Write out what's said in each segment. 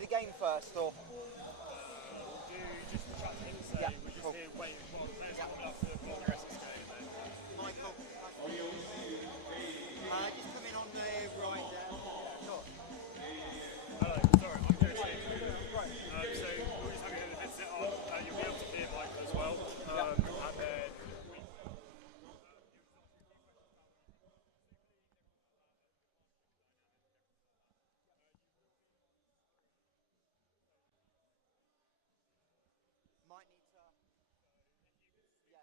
the game first, or? We'll do just the chat thing, so Yeah, we're just cool. here waiting while the players warm up for the Polonia Essex game. Michael, just come in on the right there. Sure. Hello, sorry, I'm Jesse. So we're just having a headset on. You'll be able to hear Michael as well. And then Might need to. Yeah.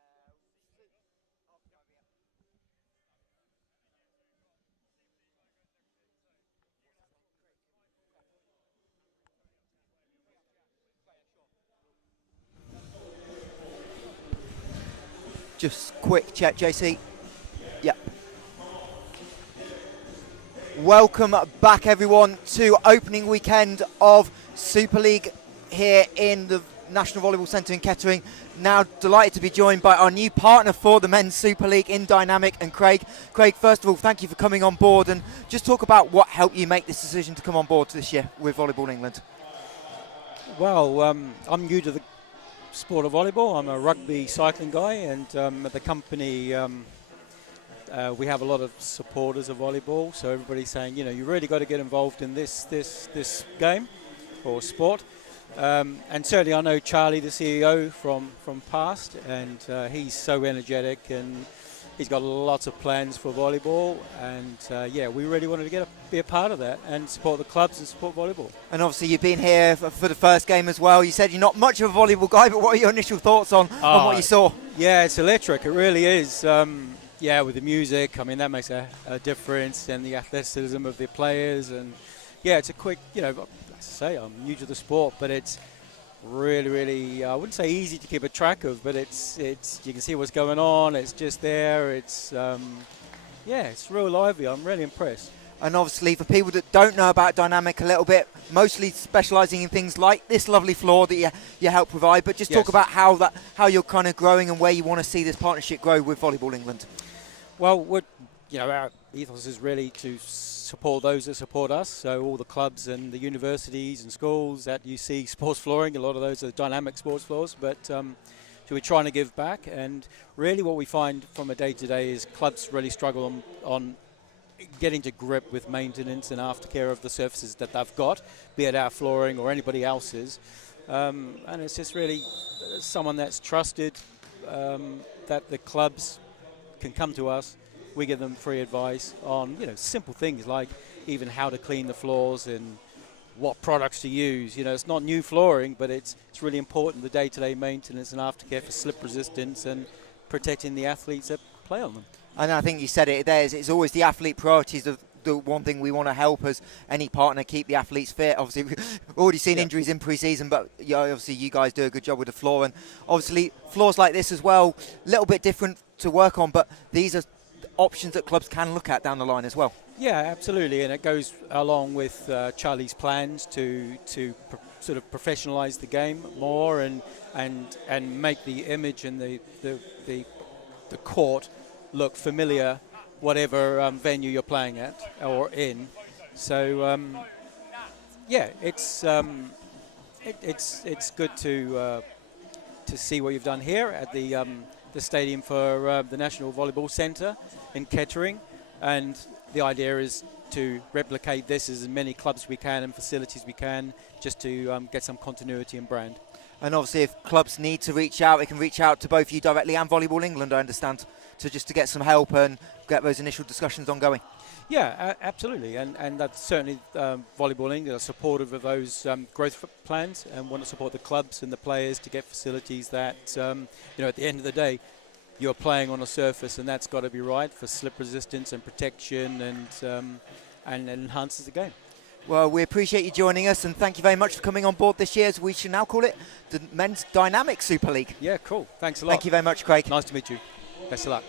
Just quick check, JC. Yeah. Welcome back, everyone, to opening weekend of Super League here in the National Volleyball Centre in Kettering. Now delighted to be joined by our new partner for the Men's Super League in Dynamic and Craig. Craig, first of all, thank you for coming on board, and just talk about what helped you make this decision to come on board this year with Volleyball England. Well, I'm new to the sport of volleyball. I'm a rugby cycling guy, and at the company we have a lot of supporters of volleyball. So everybody's saying, you really got to get involved in this game or sport. And certainly I know Charlie, the CEO from past, and he's so energetic, and he's got lots of plans for volleyball, and we really wanted to be a part of that and support the clubs and support volleyball. And obviously you've been here for the first game as well. You said you're not much of a volleyball guy, but what are your initial thoughts on what you saw? Yeah, it's electric. It really is. With the music, I mean, that makes a difference, and the athleticism of the players. And it's a quick, as I say, I'm new to the sport, but it's really, really, I wouldn't say easy to keep a track of, but it's you can see what's going on. It's just there. It's it's real lively. I'm really impressed. And obviously, for people that don't know about Dynamic a little bit, mostly specialising in things like this lovely floor that you help provide, but just talk about how you're kind of growing and where you want to see this partnership grow with Volleyball England. Well, our ethos is really to support those that support us. So all the clubs and the universities and schools that you see sports flooring, a lot of those are dynamic sports floors, but so we're trying to give back. And really what we find from a day-to-day is clubs really struggle on getting to grip with maintenance and aftercare of the surfaces that they've got, be it our flooring or anybody else's. And it's just really someone that's trusted, that the clubs can come to us. We give them free advice on simple things like even how to clean the floors and what products to use. It's not new flooring, but it's really important, the day-to-day maintenance and aftercare for slip resistance and protecting the athletes that play on them. And I think you said it there, it's always the athlete priorities of the one thing we want to help as any partner keep the athletes fit. Obviously, we've already seen injuries in pre-season, but obviously you guys do a good job with the floor. And obviously floors like this as well, a little bit different to work on, but these are options that clubs can look at down the line as well. Yeah, absolutely, and it goes along with Charlie's plans to sort of professionalise the game more and make the image and the court look familiar, whatever venue you're playing at or in. So it's good to see what you've done here at the stadium for the National Volleyball Centre in Kettering, and the idea is to replicate this as many clubs we can and facilities we can, just to get some continuity and brand. And obviously if clubs need to reach out, they can reach out to both you directly and Volleyball England, I understand, to get some help and get those initial discussions ongoing. Yeah, absolutely, and that's certainly Volleyball England are supportive of those growth plans and want to support the clubs and the players to get facilities that, at the end of the day, you're playing on a surface, and that's got to be right for slip resistance and protection, and enhances the game. Well, we appreciate you joining us, and thank you very much for coming on board this year, as we should now call it the Men's Dynamic Super League. Yeah, cool. Thanks a lot. Thank you very much, Craig. Nice to meet you. Best of luck.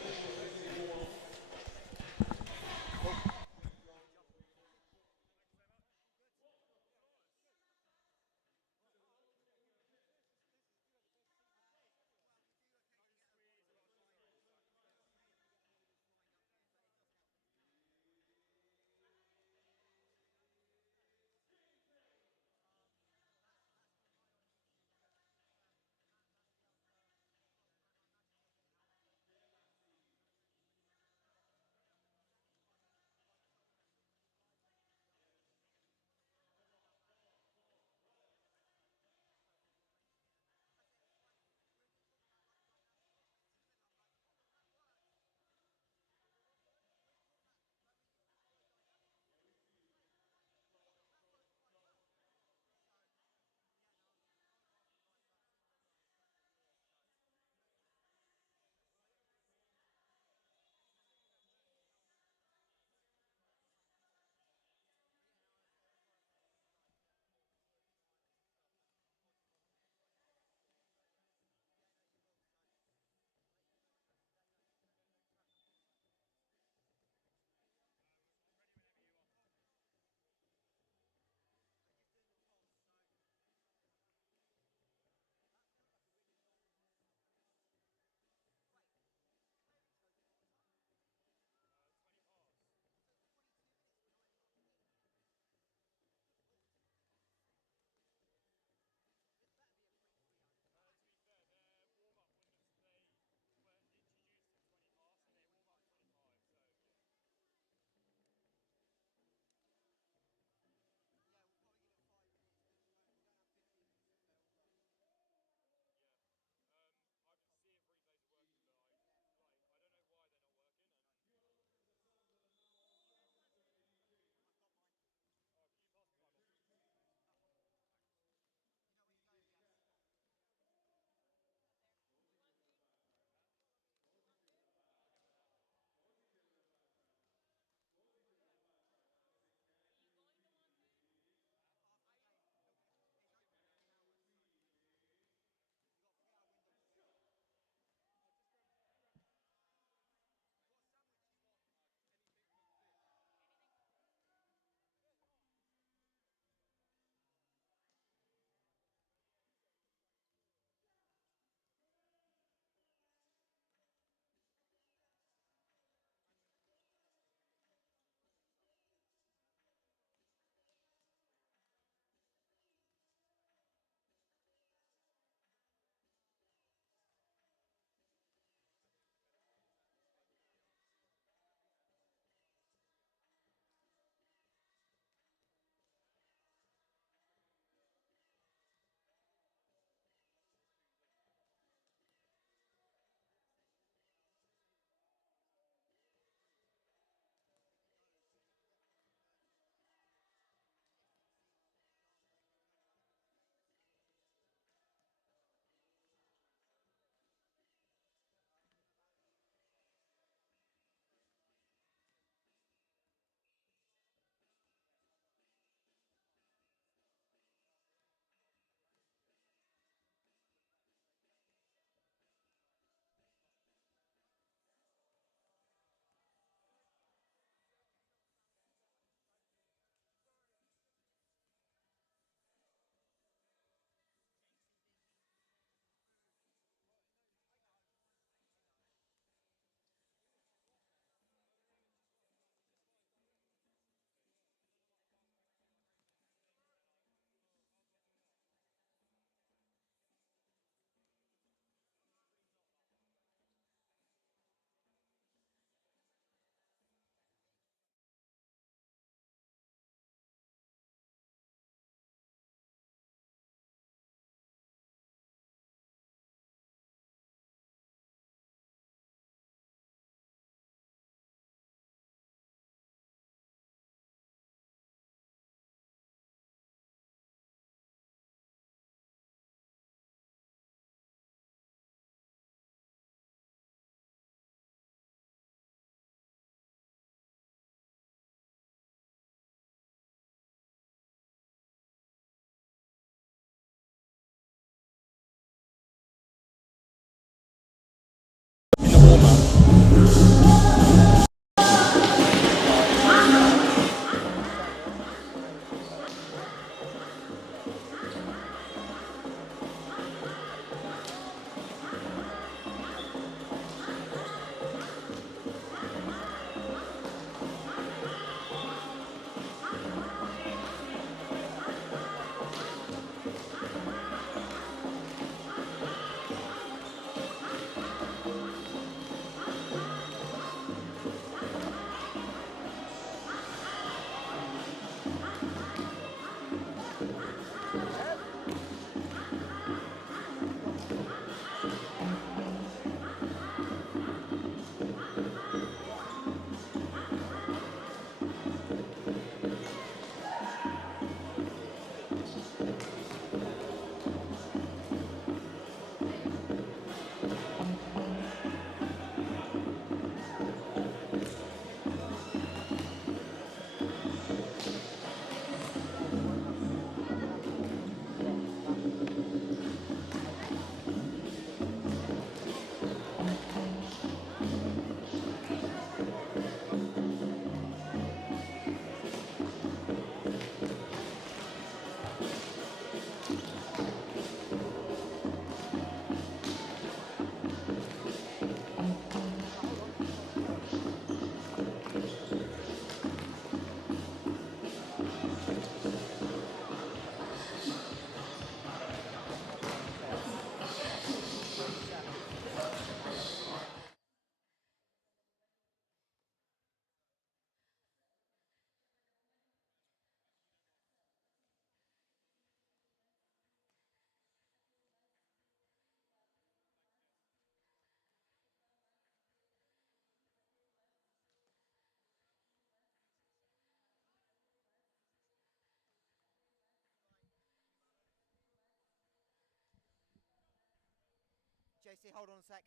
JC, hold on a sec.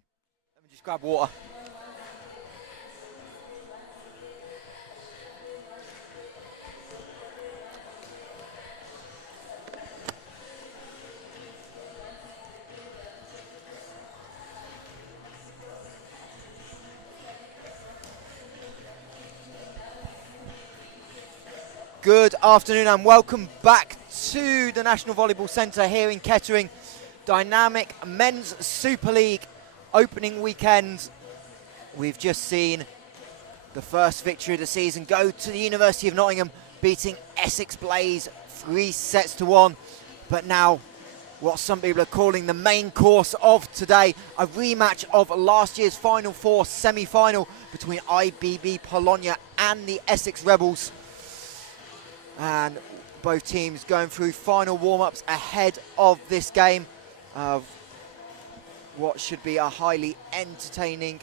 Let me just grab water. Good afternoon and welcome back to the National Volleyball Centre here in Kettering. Dynamic Men's Super League opening weekend. We've just seen the first victory of the season go to the University of Nottingham, beating Essex Blaze 3-1. But now, what some people are calling the main course of today, a rematch of last year's Final Four semi-final between IBB Polonia and the Essex Rebels. And both teams going through final warm-ups ahead of this game of what should be a highly entertaining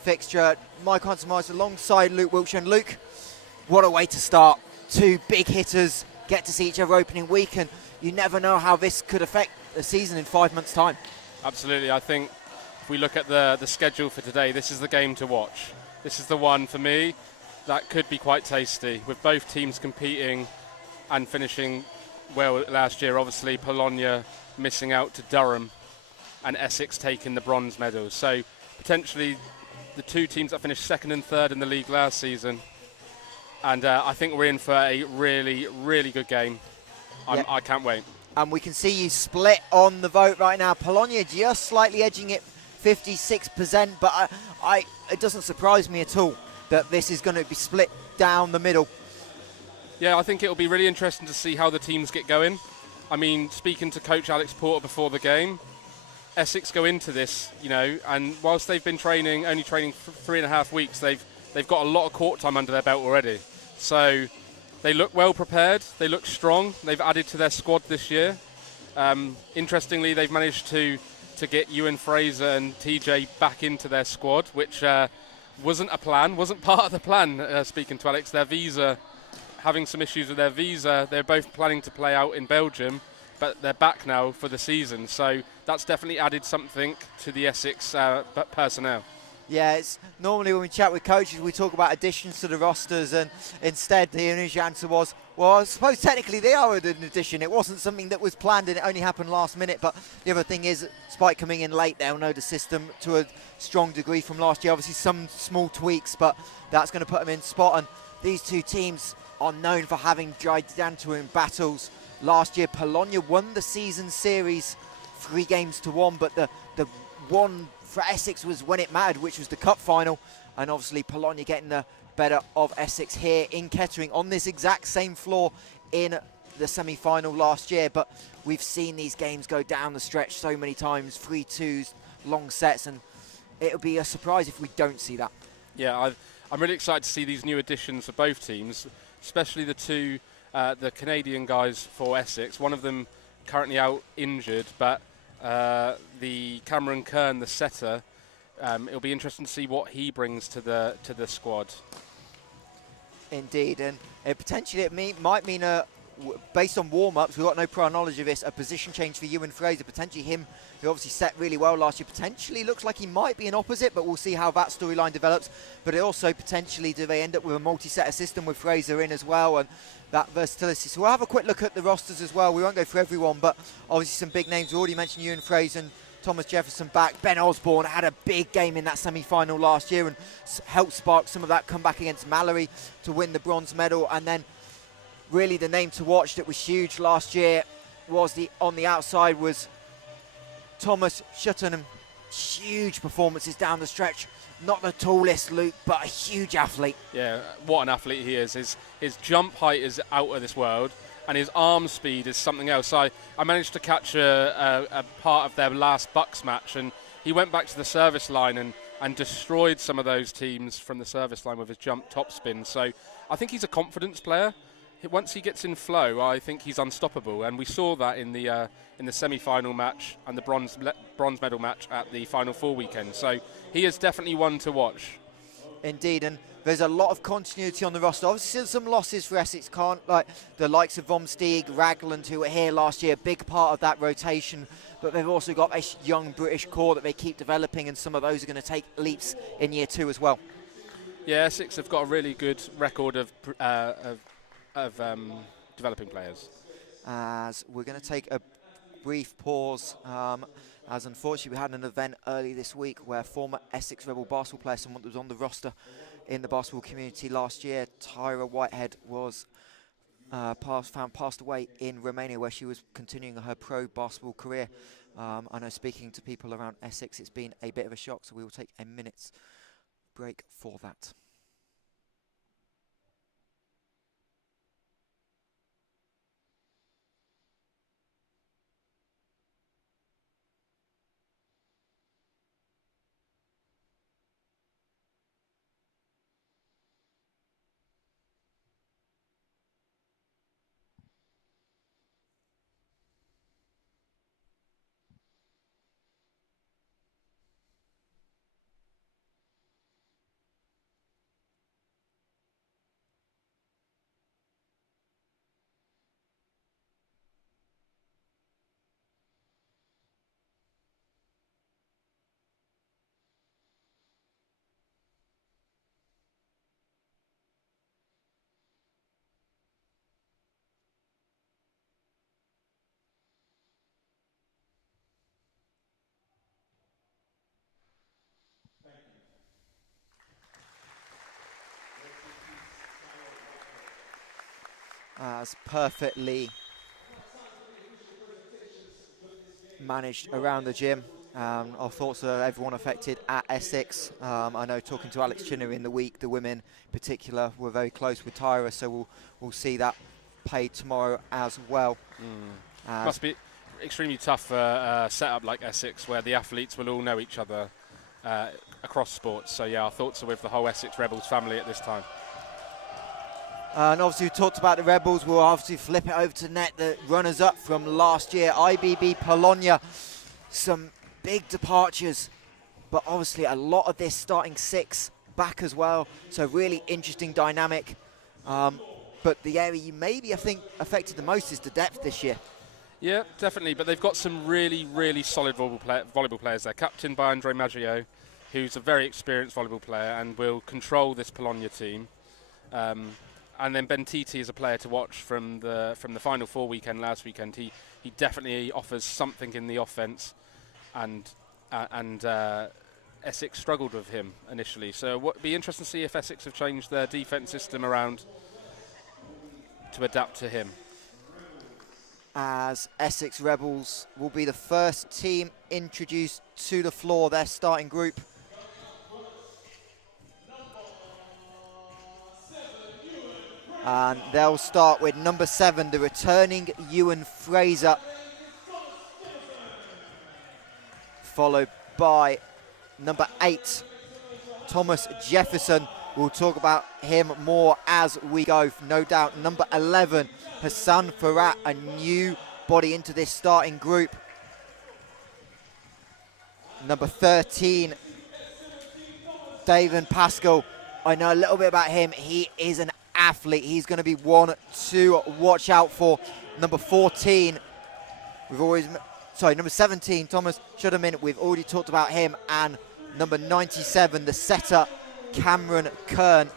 fixture. Mike Hunter-Myers alongside Luke Wiltshire. And Luke, what a way to start. Two big hitters get to see each other opening week, and you never know how this could affect the season in 5 months' time. Absolutely. I think if we look at the schedule for today, this is the game to watch. This is the one, for me, that could be quite tasty, with both teams competing and finishing well last year. Obviously, Polonia missing out to Durham and Essex taking the bronze medals. So potentially the two teams that finished second and third in the league last season. And I think we're in for a really, really good game. I can't wait. And we can see you split on the vote right now. Polonia just slightly edging it, 56%, but it doesn't surprise me at all that this is going to be split down the middle. Yeah, I think it'll be really interesting to see how the teams get going. I mean, speaking to Coach Alex Porter before the game, Essex go into this, and whilst they've been only training for 3.5 weeks, they've got a lot of court time under their belt already. So they look well prepared, they look strong, they've added to their squad this year. Interestingly, they've managed to get Ewan Fraser and TJ back into their squad, which wasn't part of the plan, speaking to Alex. Their visa, having some issues with their visa, they're both planning to play out in Belgium, but they're back now for the season. So that's definitely added something to the Essex personnel. Yeah, it's normally when we chat with coaches, we talk about additions to the rosters, and instead the initial answer was, well, I suppose technically they are an addition. It wasn't something that was planned and it only happened last minute. But the other thing is, Spike coming in late, they'll know the system to a strong degree from last year. Obviously some small tweaks, but that's going to put them in spot. And these two teams are known for having gigantuan battles. Last year, Polonia won the season series 3-1, but the one for Essex was when it mattered, which was the cup final. And obviously Polonia getting the better of Essex here in Kettering on this exact same floor in the semi-final last year. But we've seen these games go down the stretch so many times, 3-2s, long sets, and it'll be a surprise if we don't see that. Yeah, I'm really excited to see these new additions for both teams, especially the two, the Canadian guys for Essex. One of them currently out injured, but the Cameron Kern, the setter, it'll be interesting to see what he brings to the squad. Indeed, and it might mean based on warm-ups, we've got no prior knowledge of this, a position change for Ewan Fraser. Potentially him, who obviously set really well last year, potentially looks like he might be an opposite, but we'll see how that storyline develops. But it also potentially, do they end up with a multi-setter system with Fraser in as well, and that versatility. So we'll have a quick look at the rosters as well. We won't go through everyone, but obviously some big names. We already mentioned Ewan Fraser and Thomas Jefferson back. Ben Osborne had a big game in that semi-final last year and helped spark some of that comeback against Mallory to win the bronze medal. And then really the name to watch that was huge last year was on the outside was Thomas Shutton. Huge performances down the stretch. Not the tallest, Luke, but a huge athlete. Yeah, what an athlete he is. His jump height is out of this world, and his arm speed is something else. I managed to catch a part of their last Bucks match, and he went back to the service line and destroyed some of those teams from the service line with his jump topspin. So I think he's a confidence player. Once he gets in flow, I think he's unstoppable, and we saw that in the semi-final match and the bronze medal match at the Final Four weekend. So he is definitely one to watch. Indeed, and there's a lot of continuity on the roster. Obviously, there's some losses for Essex. Can't like the likes of Vomsteeg, Ragland, who were here last year, big part of that rotation. But they've also got a young British core that they keep developing, and some of those are going to take leaps in year 2 as well. Yeah, Essex have got a really good record of developing players. As we're going to take a brief pause, as unfortunately we had an event early this week where former Essex Rebel basketball player, someone that was on the roster in the basketball community last year, Tyra Whitehead, was found passed away in Romania, where she was continuing her pro basketball career. I know, speaking to people around Essex, it's been a bit of a shock, so we will take a minute's break for that. As perfectly managed around the gym. Our thoughts are everyone affected at Essex. I know, talking to Alex Chinner in the week, the women in particular were very close with Tyra, so we'll see that played tomorrow as well. Must be extremely tough for a setup like Essex, where the athletes will all know each other across sports. So yeah, our thoughts are with the whole Essex Rebels family at this time. And obviously we talked about the Rebels. We'll obviously flip it over to net, the runners-up from last year, IBB Polonia. Some big departures, but obviously a lot of this starting 6 back as well. So really interesting dynamic. But the area you maybe, I think, affected the most is the depth this year. Yeah, definitely. But they've got some really, really solid volleyball players there. Captained by Andre Maggio, who's a very experienced volleyball player and will control this Polonia team. And then Ben Titi is a player to watch from the Final Four weekend last weekend. He definitely offers something in the offense, and Essex struggled with him initially. So it'd be interesting to see if Essex have changed their defense system around to adapt to him. As Essex Rebels will be the first team introduced to the floor, their starting group. And they'll start with number 7, the returning Ewan Fraser, followed by number 8, Thomas Jefferson. We'll talk about him more as we go, no doubt. Number 11, Hassan Farhat, a new body into this starting group. Number 13, David Pascal. I know a little bit about him. He is an athlete. He's going to be one to watch out for. Number 14, number 17, Thomas Schuderman. We've already talked about him. And number 97, the setter, Cameron Kern.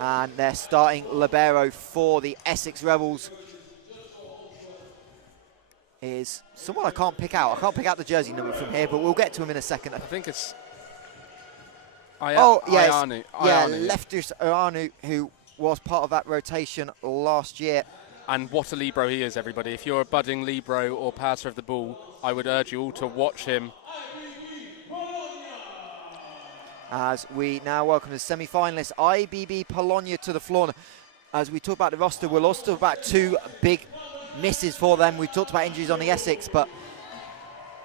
And they're starting libero for the Essex Rebels is someone I can't pick out. I can't pick out the jersey number from here, but we'll get to him in a second. I think it's Ianu. Yeah, Ianu. Leftis Ianu, who was part of that rotation last year. And what a libero he is, everybody. If you're a budding libero or passer of the ball, I would urge you all to watch him. As we now welcome the semi-finalists, IBB Polonia, to the floor. As we talk about the roster, we'll also talk about 2 big misses for them. We talked about injuries on the Essex, but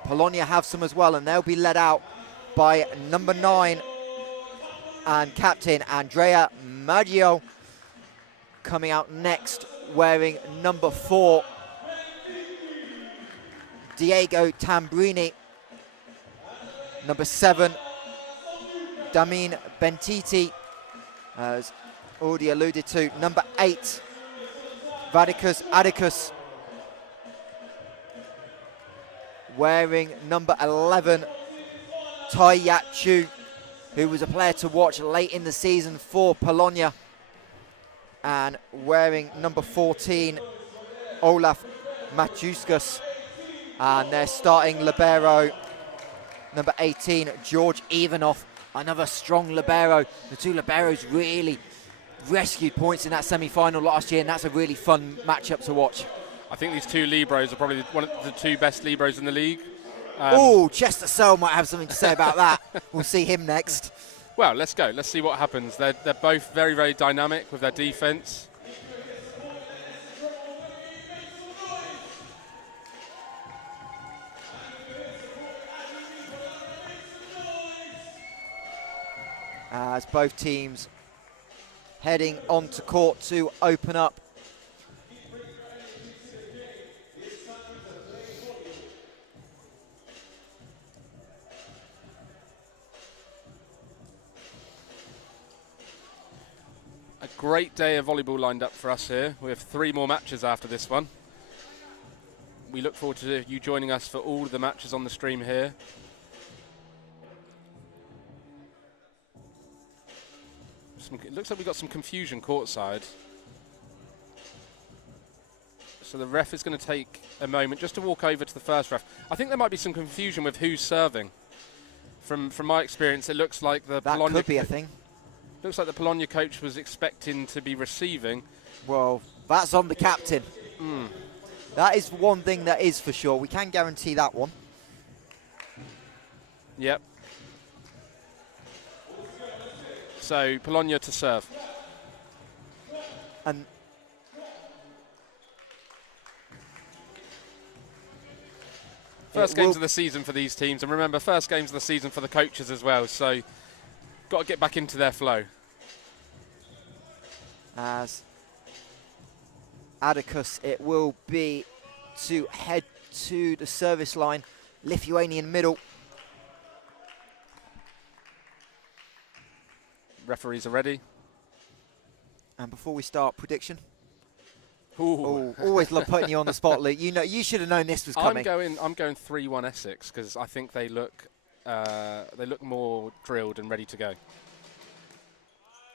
Polonia have some as well, and they'll be led out by number 9 and captain Andrea Maggio. Coming out next, wearing number 4, Diego Tambrini. Number 7, Damin Bentiti, as already alluded to. Number 8, Vadikus Adikus. Wearing number 11, Tai Yat Chu, who was a player to watch late in the season for Polonia. And wearing number 14, Olaf Matuskas. And their starting libero, number 18, George Ivanov, another strong libero. The two liberos really rescued points in that semi-final last year, and that's a really fun matchup to watch. I think these two Libros are probably one of the two best Libros in the league. Oh, Chester Searle might have something to say about that. We'll see him next. Well, let's go. Let's see what happens. They're both very, very dynamic with their defence. As both teams heading onto court to open up. A great day of volleyball lined up for us here. We have 3 more matches after this one. We look forward to you joining us for all of the matches on the stream here. It looks like we've got some confusion courtside. So the ref is going to take a moment just to walk over to the first ref. I think there might be some confusion with who's serving. From my experience, it looks like the That Polonia could be a thing. Looks like the Polonia coach was expecting to be receiving. Well, that's on the captain. That is one thing that is for sure. We can guarantee that one. Yep. So Polonia to serve. And First games of the season for these teams, and remember, first games of the season for the coaches as well, so got to get back into their flow. as Adikus, it will be to head to the service line, Lithuanian middle. Referees are ready. And before we start, prediction. Ooh. Oh, always love putting you on the spot, Luke. You know, you should have known this was coming. I'm going 3-1 Essex because I think they look more drilled and ready to go.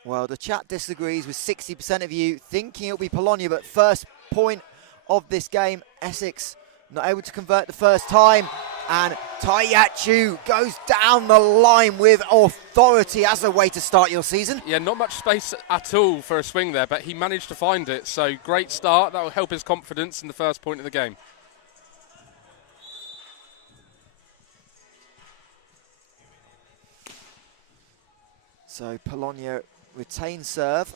Well, the chat disagrees with 60% of you thinking it'll be Polonia, but first point of this game, Essex not able to convert the first time, and Tai Yat Chu goes down the line with authority as a way to start your season. Yeah, not much space at all for a swing there, but he managed to find it, so great start. That will help his confidence in the first point of the game. So Polonia retain serve.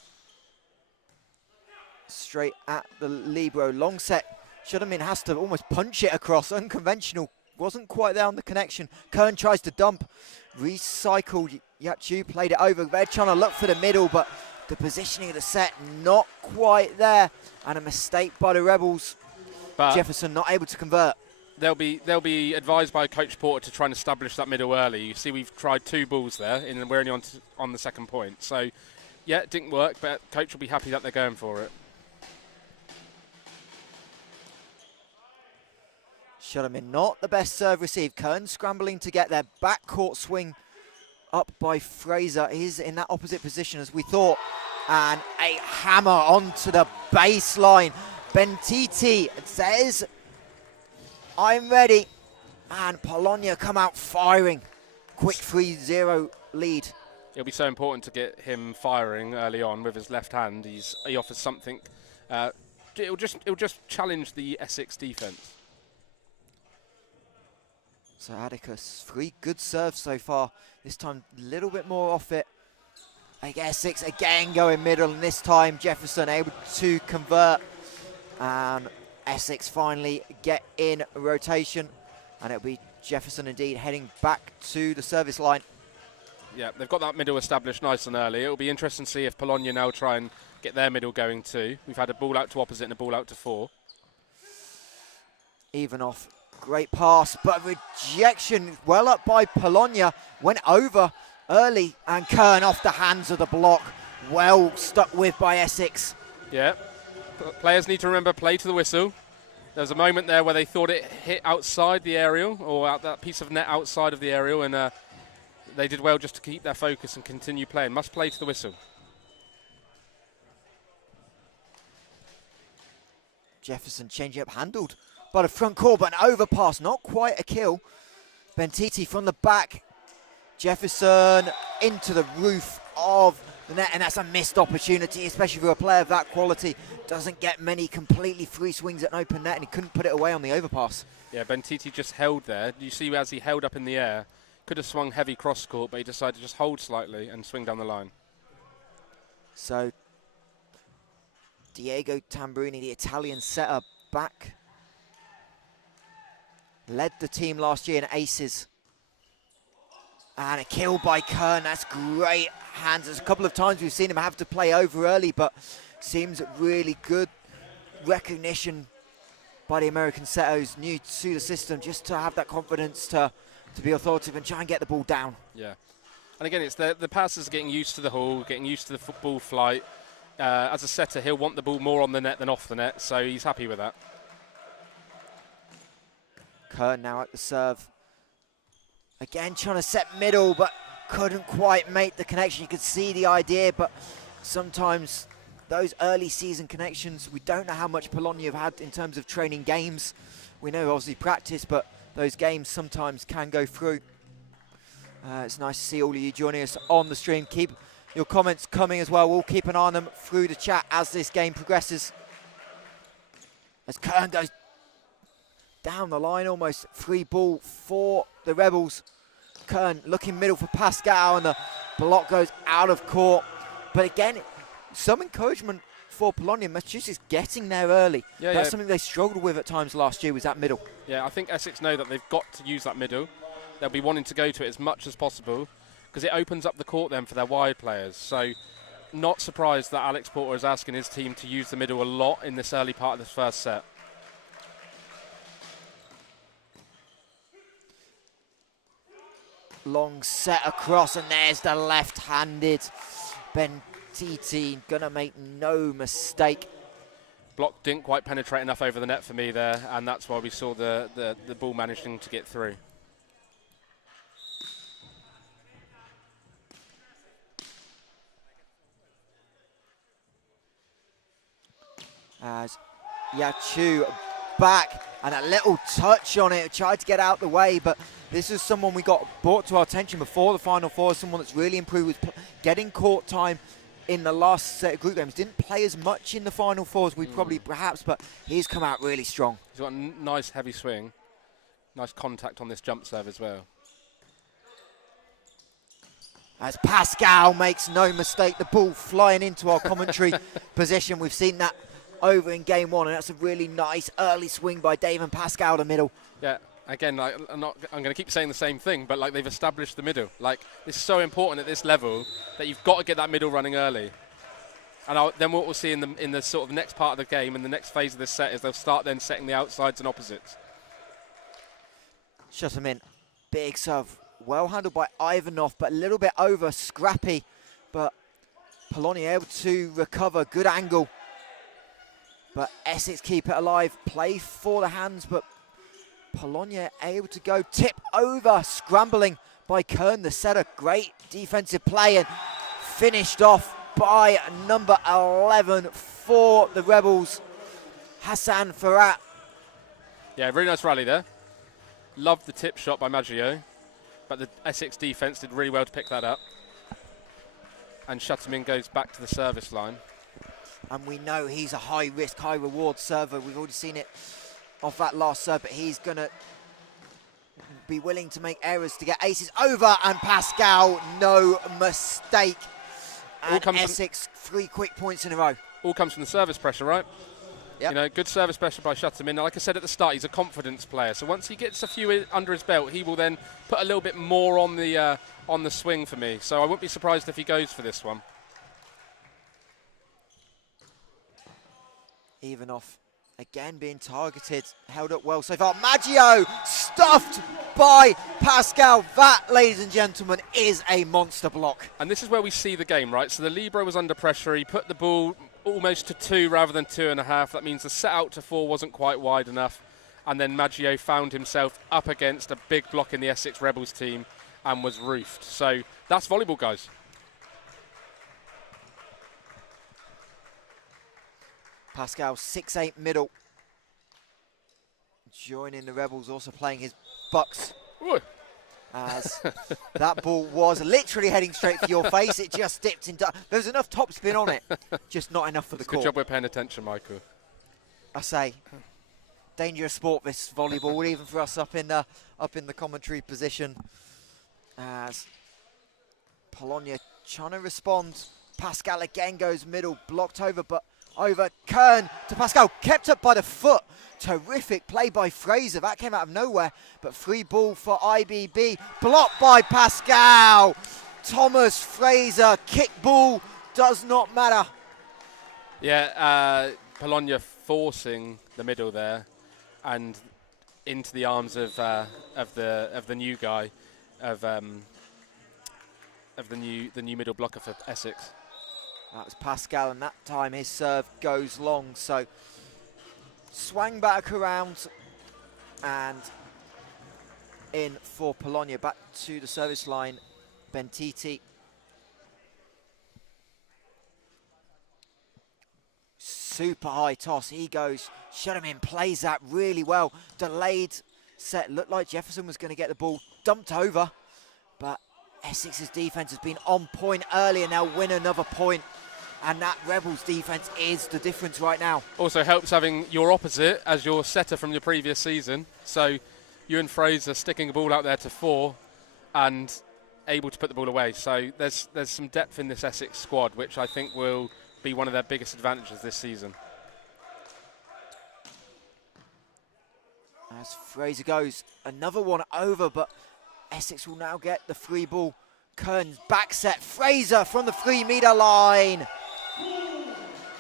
Straight at the libero. Long set. Shudamin has to almost punch it across. Unconventional. Wasn't quite there on the connection. Kern tries to dump. Recycled. Yatchu played it over. They're trying to look for the middle, but the positioning of the set not quite there. And a mistake by the Rebels. But Jefferson not able to convert. They'll be advised by Coach Porter to try and establish that middle early. You see, we've tried 2 balls there, and we're only on the second point. So, yeah, it didn't work, but Coach will be happy that they're going for it. Shudamin not the best serve received. Kern scrambling to get their backcourt swing up by Fraser. He's in that opposite position as we thought. And a hammer onto the baseline. Bentiti says, I'm ready. And Polonia come out firing. Quick 3-0 lead. It'll be so important to get him firing early on with his left hand. He offers something. It'll just challenge the Essex defence. So Atticus, 3 good serves so far. This time a little bit more off it. I guess Essex again going middle, and this time Jefferson able to convert. And Essex finally get in rotation. And it'll be Jefferson indeed heading back to the service line. Yeah, they've got that middle established nice and early. It'll be interesting to see if Polonia now try and get their middle going too. We've had a ball out to opposite and a ball out to 4. Ivanov, great pass, but rejection well up by Polonia, went over early, and Kern off the hands of the block, well stuck with by Essex. Yeah, players need to remember, play to the whistle. There was a moment there where they thought it hit outside the aerial, or out that piece of net outside of the aerial, and they did well just to keep their focus and continue playing. Must play to the whistle. Jefferson changing up, handled by the front court, but an overpass, not quite a kill. Bentiti from the back. Jefferson into the roof of the net, and that's a missed opportunity, especially for a player of that quality. Doesn't get many completely free swings at an open net, and he couldn't put it away on the overpass. Yeah, Bentiti just held there. You see as he held up in the air, could have swung heavy cross court, but he decided to just hold slightly and swing down the line. So Diego Tamburini, the Italian setter, back. Led the team last year in aces. And a kill by Kern, that's great hands. There's a couple of times we've seen him have to play over early, but seems really good recognition by the American setter who's new to the system, just to have that confidence to be authoritative and try and get the ball down. Yeah. And again, it's the passers getting used to the haul, getting used to the football flight. As a setter, he'll want the ball more on the net than off the net, so he's happy with that. Kern now at the serve. Again, trying to set middle, but couldn't quite make the connection. You could see the idea, but sometimes those early season connections, we don't know how much Polonia have had in terms of training games. We know obviously practice, but those games sometimes can go through. It's nice to see all of you joining us on the stream. Keep your comments coming as well. We'll keep an eye on them through the chat as this game progresses. As Kern goes down the line, almost free ball for the Rebels. Kern looking middle for Pascal, and the block goes out of court. But again, some encouragement for Polonia. Massachusetts getting there early. That's something they struggled with at times last year, was that middle. Yeah, I think Essex know that they've got to use that middle. They'll be wanting to go to it as much as possible because it opens up the court then for their wide players. So not surprised that Alex Porter is asking his team to use the middle a lot in this early part of this first set. Long set across, and there's the left-handed Bentiti, gonna make no mistake. Block didn't quite penetrate enough over the net for me there, and that's why we saw the ball managing to get through. As Yachu back, and a little touch on it, tried to get out the way, but this is someone we got brought to our attention before the Final Four, someone that's really improved with getting court time in the last set of group games. Didn't play as much in the Final Four as we probably perhaps, but he's come out really strong. He's got a nice heavy swing, nice contact on this jump serve as well. As Pascal makes no mistake, the ball flying into our commentary position. We've seen that over in game one, and that's a really nice early swing by Dave and Pascal the middle. Yeah, again, like, I'm going to keep saying the same thing, but like they've established the middle. Like, this is so important at this level that you've got to get that middle running early. And then what we'll see in the sort of next part of the game, in the next phase of this set, is they'll start then setting the outsides and opposites. Shut him in. Big serve. Well handled by Ivanov, but a little bit over scrappy. But Polonia able to recover. Good angle. But Essex keep it alive. Play for the hands, but Polonia able to go tip over. Scrambling by Kern, the setter. Great defensive play, and finished off by number 11 for the Rebels, Hassan Farhat. Yeah, really nice rally there. Loved the tip shot by Maggio, but the Essex defense did really well to pick that up. And Shutterman goes back to the service line. And we know he's a high-risk, high-reward server. We've already seen it off that last serve, but he's going to be willing to make errors to get aces over. And Pascal, no mistake. And Essex, 3 quick points in a row. All comes from the service pressure, right? Yep. You know, good service pressure by Shutterman. Like I said at the start, he's a confidence player. So once he gets a few under his belt, he will then put a little bit more on the swing for me. So I wouldn't be surprised if he goes for this one. Ivanov again being targeted, held up well so far. Maggio stuffed by Pascal. That, ladies and gentlemen, is a monster block. And this is where we see the game, right? So the libero was under pressure. He put the ball almost to 2 rather than 2.5. That means the set out to 4 wasn't quite wide enough. And then Maggio found himself up against a big block in the Essex Rebels team and was roofed. So that's volleyball, guys. Pascal, 6'8" middle. Joining the Rebels, also playing his Bucks. Ooh. As that ball was literally heading straight for your face. It just dipped into. There was enough topspin on it, just not enough for the court. Good job we're paying attention, Michael. I say, dangerous sport, this volleyball, even for us up in the commentary position. As Polonia trying to respond. Pascal again goes middle, blocked over, but over. Kern to Pascal, kept up by the foot. Terrific play by Fraser. That came out of nowhere, but free ball for IBB. Blocked by Pascal. Thomas Fraser, kick ball, does not matter. Yeah, Polonia forcing the middle there, and into the arms of the new guy, of the new middle blocker for Essex. That was Pascal, and that time his serve goes long. So swang back around and in for Polonia. Back to the service line, Bentiti. Super high toss, he goes, shut him in, plays that really well. Delayed set, looked like Jefferson was going to get the ball dumped over, but Essex's defense has been on point early and they'll win another point. And that Rebels defense is the difference right now. Also helps having your opposite as your setter from your previous season. So you and Fraser sticking a ball out there to 4 and able to put the ball away. So there's some depth in this Essex squad, which I think will be one of their biggest advantages this season. As Fraser goes, another one over, but Essex will now get the free ball. Kern's back set, Fraser from the 3-meter line.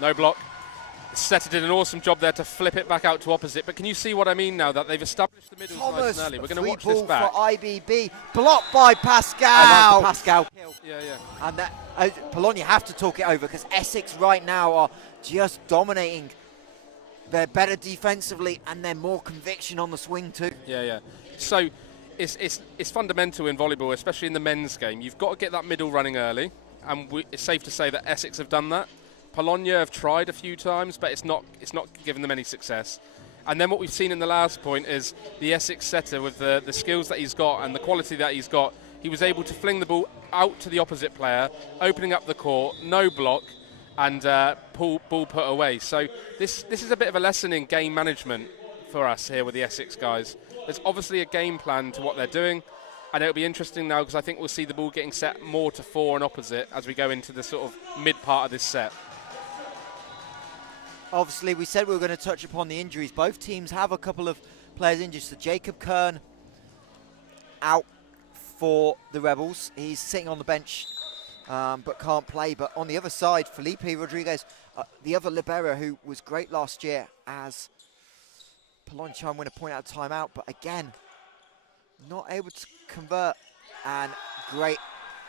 No block. The setter did an awesome job there to flip it back out to opposite, but can you see what I mean now, that they've established the middle nice and early? We're going to watch this back. For IBB, blocked by Pascal. Pascal. Yeah. And that, Polonia have to talk it over because Essex right now are just dominating. They're better defensively and they're more conviction on the swing too. Yeah. So it's fundamental in volleyball, especially in the men's game. You've got to get that middle running early, and it's safe to say that Essex have done that. Polonia have tried a few times, but it's not given them any success. And then what we've seen in the last point is the Essex setter, with the skills that he's got and the quality that he's got, he was able to fling the ball out to the opposite player, opening up the court, no block, and ball put away. So this is a bit of a lesson in game management for us here with the Essex guys. There's obviously a game plan to what they're doing, and it'll be interesting now because I think we'll see the ball getting set more to 4 and opposite as we go into the sort of mid part of this set. Obviously, we said we were going to touch upon the injuries. Both teams have a couple of players injured. So Jacob Kern out for the Rebels. He's sitting on the bench, but can't play. But on the other side, Felipe Rodriguez, the other libero who was great last year, as Polonia try and win a point out of timeout, but again, not able to convert. And great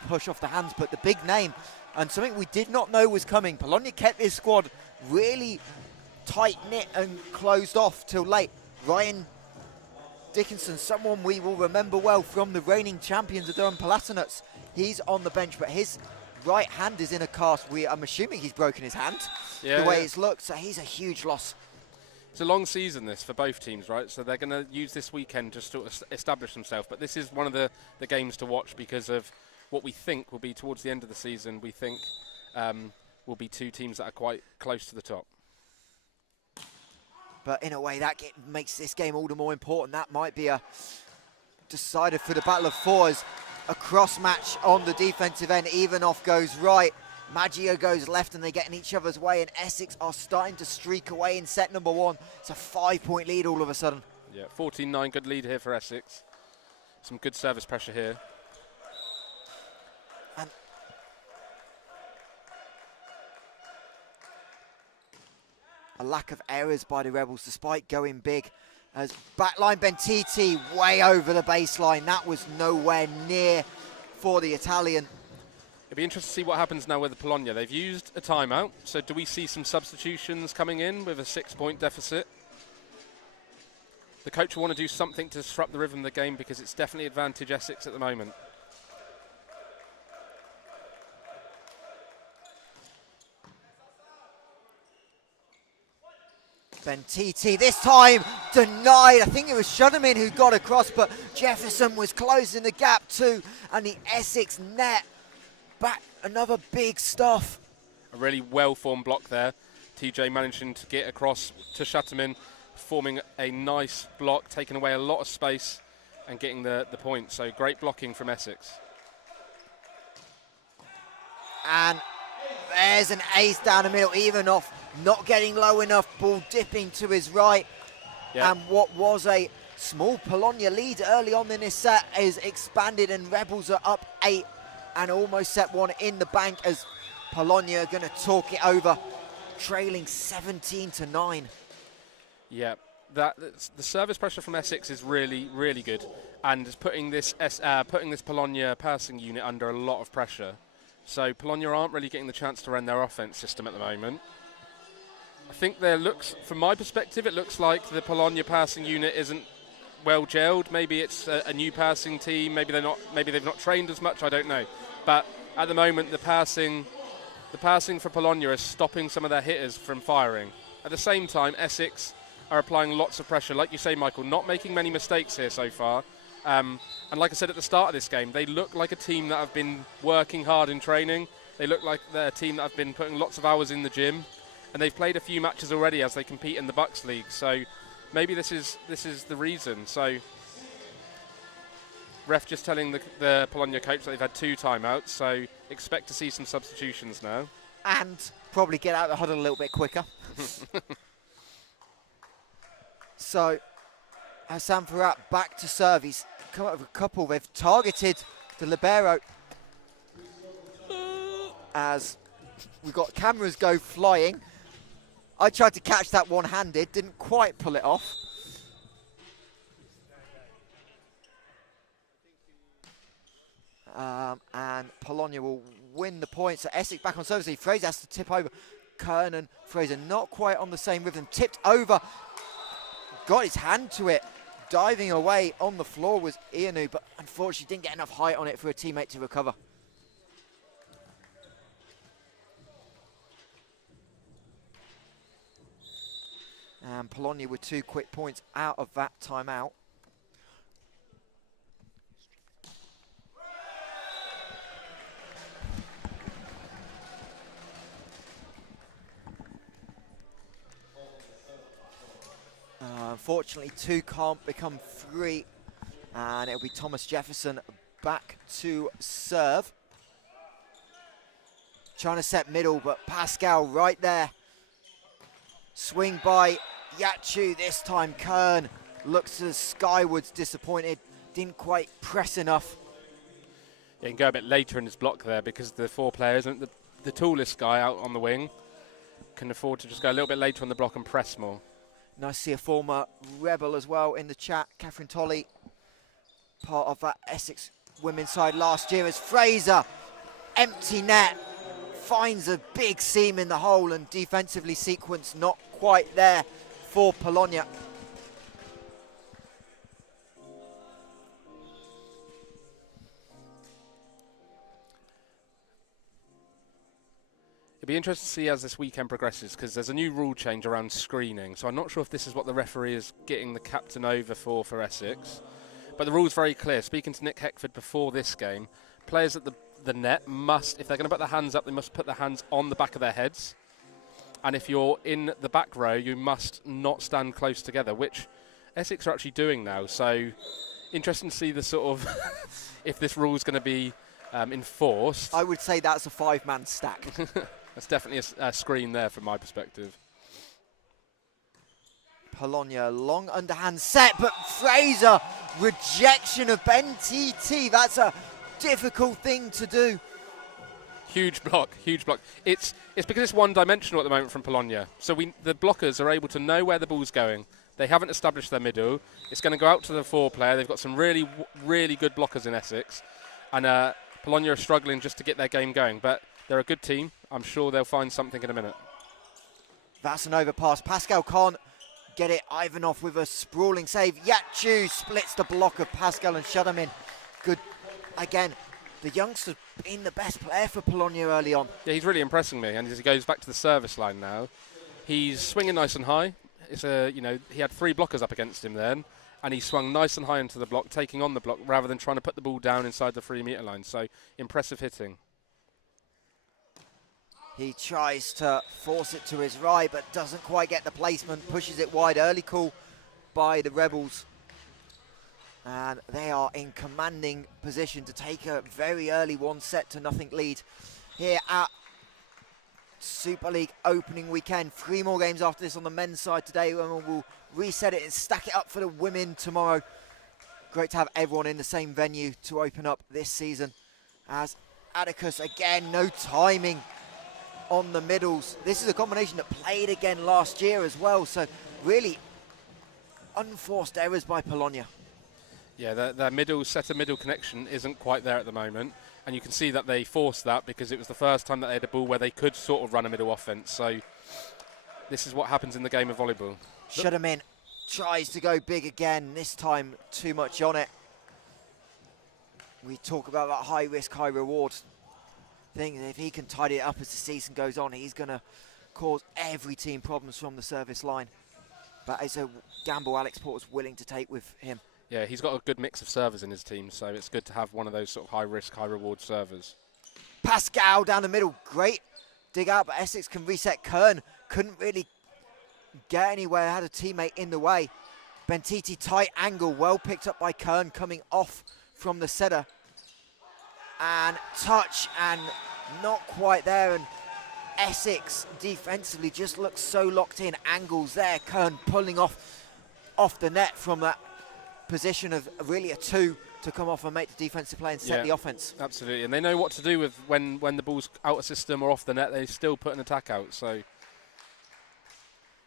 push off the hands, but the big name, and something we did not know was coming. Polonia kept his squad really tight-knit and closed off till late. Ryan Dickinson, someone we will remember well from the reigning champions of Durham Palatinate. He's on the bench, but his right hand is in a cast. I'm assuming he's broken his hand, the way it's looked, so he's a huge loss. It's a long season, this, for both teams, right? So they're going to use this weekend just to establish themselves. But this is one of the games to watch because of what we think will be towards the end of the season. We think will be two teams that are quite close to the top. But in a way, that makes this game all the more important. That might be a decider for the Battle of Fours. A cross match on the defensive end. Ivanov goes right, Maggio goes left, and they get in each other's way. And Essex are starting to streak away in set number 1. It's a 5-point lead all of a sudden. Yeah, 14-9, good lead here for Essex. Some good service pressure here. a lack of errors by the Rebels despite going big. As backline Bentiti way over the baseline. That was nowhere near for the Italian. It'd be interesting to see what happens now with the Polonia. They've used a timeout, so do we see some substitutions coming in with a 6-point deficit? The coach will want to do something to disrupt the rhythm of the game because it's definitely advantage Essex at the moment. Bentiti this time denied. I think it was Shudderman who got across, but Jefferson was closing the gap too. And the Essex net back, another big stuff. A really well-formed block there. TJ managing to get across to Shutterman, forming a nice block, taking away a lot of space and getting the point. So great blocking from Essex. And there's an ace down the middle, even off, not getting low enough, ball dipping to his right. Yep. And what was a small Polonia lead early on in this set is expanded, and Rebels are up 8 and almost set one in the bank as Polonia are going to talk it over, trailing 17-9. Yeah, the service pressure from Essex is really, really good, and is putting this Polonia passing unit under a lot of pressure. So Polonia aren't really getting the chance to run their offense system at the moment. I think from my perspective, it looks like the Polonia passing unit isn't well gelled. Maybe it's a new passing team. Maybe they've not trained as much. I don't know. But at the moment, the passing for Polonia is stopping some of their hitters from firing. At the same time, Essex are applying lots of pressure. Like you say, Michael, not making many mistakes here so far. And like I said at the start of this game, they look like a team that have been working hard in training. They look like they're a team that have been putting lots of hours in the gym. And they've played a few matches already as they compete in the Bucks League. So maybe this is the reason. So ref just telling the Polonia coach that they've had 2 timeouts. So expect to see some substitutions now. And probably get out of the huddle a little bit quicker. So Hassan Farhat back to serve. He's come up with a couple. They've targeted the libero as we've got cameras go flying. I tried to catch that one-handed, didn't quite pull it off. And Polonia will win the point. So Essex back on service. Fraser has to tip over. Kern and Fraser not quite on the same rhythm. Tipped over. Got his hand to it. Diving away on the floor was Ianu, but unfortunately didn't get enough height on it for a teammate to recover. And Polonia with 2 quick points out of that timeout. Unfortunately, 2 can't become 3, and it'll be Thomas Jefferson back to serve. Trying to set middle, but Pascal right there. Swing by Yachu this time. Kern looks to the skywards, disappointed. Didn't quite press enough. Yeah, he can go a bit later in his block there because the 4 players and the tallest guy out on the wing can afford to just go a little bit later on the block and press more. Nice to see a former Rebel as well in the chat. Catherine Tolley, part of that Essex women's side last year as Fraser, empty net, finds a big seam in the hole, and defensively sequence not quite there for Polonia. It'd be interesting to see as this weekend progresses because there's a new rule change around screening. So I'm not sure if this is what the referee is getting the captain over for Essex. But the rule's very clear. Speaking to Nick Heckford before this game, players at the net must, if they're going to put their hands up, they must put their hands on the back of their heads. And if you're in the back row, you must not stand close together, which Essex are actually doing now. So interesting to see the sort of, if this rule is going to be enforced. I would say that's a 5-man stack. That's definitely a screen there from my perspective. Polonia, long underhand set, but Fraser, rejection of Bentiti. That's a difficult thing to do. Huge block, huge block. It's because it's one-dimensional at the moment from Polonia. So the blockers are able to know where the ball's going. They haven't established their middle. It's going to go out to the 4-player. They've got some really, really good blockers in Essex. And Polonia are struggling just to get their game going. But they're a good team. I'm sure they'll find something in a minute. That's an overpass. Pascal can't get it. Ivanov with a sprawling save. Yatchu splits the block of Pascal and shut him in. Good. Again, the youngster's been the best player for Polonia early on. Yeah, he's really impressing me. And as he goes back to the service line now, he's swinging nice and high. It's he had 3 blockers up against him then, and he swung nice and high into the block, taking on the block rather than trying to put the ball down inside the 3-metre line. So impressive hitting. He tries to force it to his right, but doesn't quite get the placement, pushes it wide. Early call by the Rebels. And they are in commanding position to take a very early 1-0 lead here at Super League opening weekend. 3 more games after this on the men's side today, and we'll reset it and stack it up for the women tomorrow. Great to have everyone in the same venue to open up this season. As Atticus, again, no timing on the middles. This is a combination that played again last year as well, so really unforced errors by Polonia. Yeah, their set of middle connection isn't quite there at the moment. And you can see that they forced that because it was the first time that they had a ball where they could sort of run a middle offence. So this is what happens in the game of volleyball. Shut him in. Tries to go big again. This time too much on it. We talk about that high risk, high reward thing. If he can tidy it up as the season goes on, he's going to cause every team problems from the service line. But it's a gamble Alex Porter's willing to take with him. Yeah, he's got a good mix of servers in his team, so it's good to have one of those sort of high-risk, high-reward servers. Pascal down the middle, great dig out, but Essex can reset. Kern couldn't really get anywhere, had a teammate in the way. Bentiti tight angle, well picked up by Kern, coming off from the setter. And touch, and not quite there, and Essex defensively just looks so locked in. Angles there, Kern pulling off the net from that position of really a 2 to come off and make the defensive play and set the offense. Absolutely, and they know what to do with when the ball's out of system or off the net. They still put an attack out. So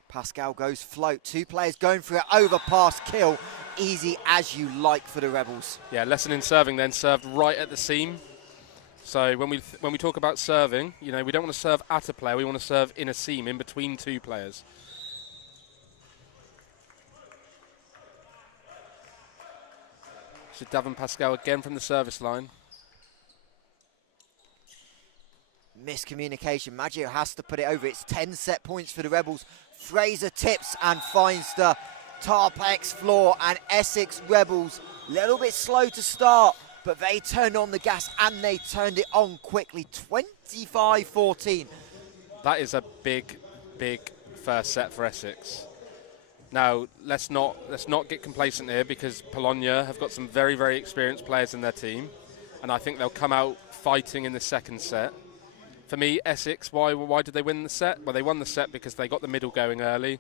Pascal goes float. 2 players going for it. Overpass kill. Easy as you like for the Rebels. Yeah, lesson in serving then, served right at the seam. So when we talk about serving, we don't want to serve at a player. We want to serve in a seam in between 2 players. So Davin Pascal again from the service line. Miscommunication. Maggio has to put it over. It's 10 set points for the Rebels. Fraser tips and finds the Tarpex floor, and Essex Rebels a little bit slow to start, but they turned on the gas and they turned it on quickly. 25-14. That is a big, big first set for Essex. Now, let's not get complacent here, because Polonia have got some very, very experienced players in their team, and I think they'll come out fighting in the second set. For me, Essex, why did they win the set? Well, they won the set because they got the middle going early,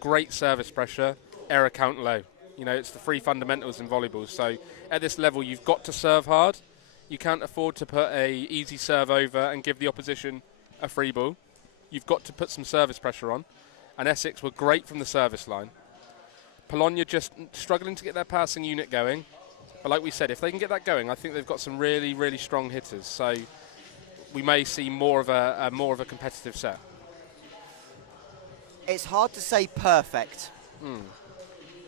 great service pressure, error count low. It's the 3 fundamentals in volleyball. So at this level, you've got to serve hard. You can't afford to put a easy serve over and give the opposition a free ball. You've got to put some service pressure on. And Essex were great from the service line. Polonia just struggling to get their passing unit going. But like we said, if they can get that going, I think they've got some really, really strong hitters. So we may see more of a competitive set. It's hard to say perfect,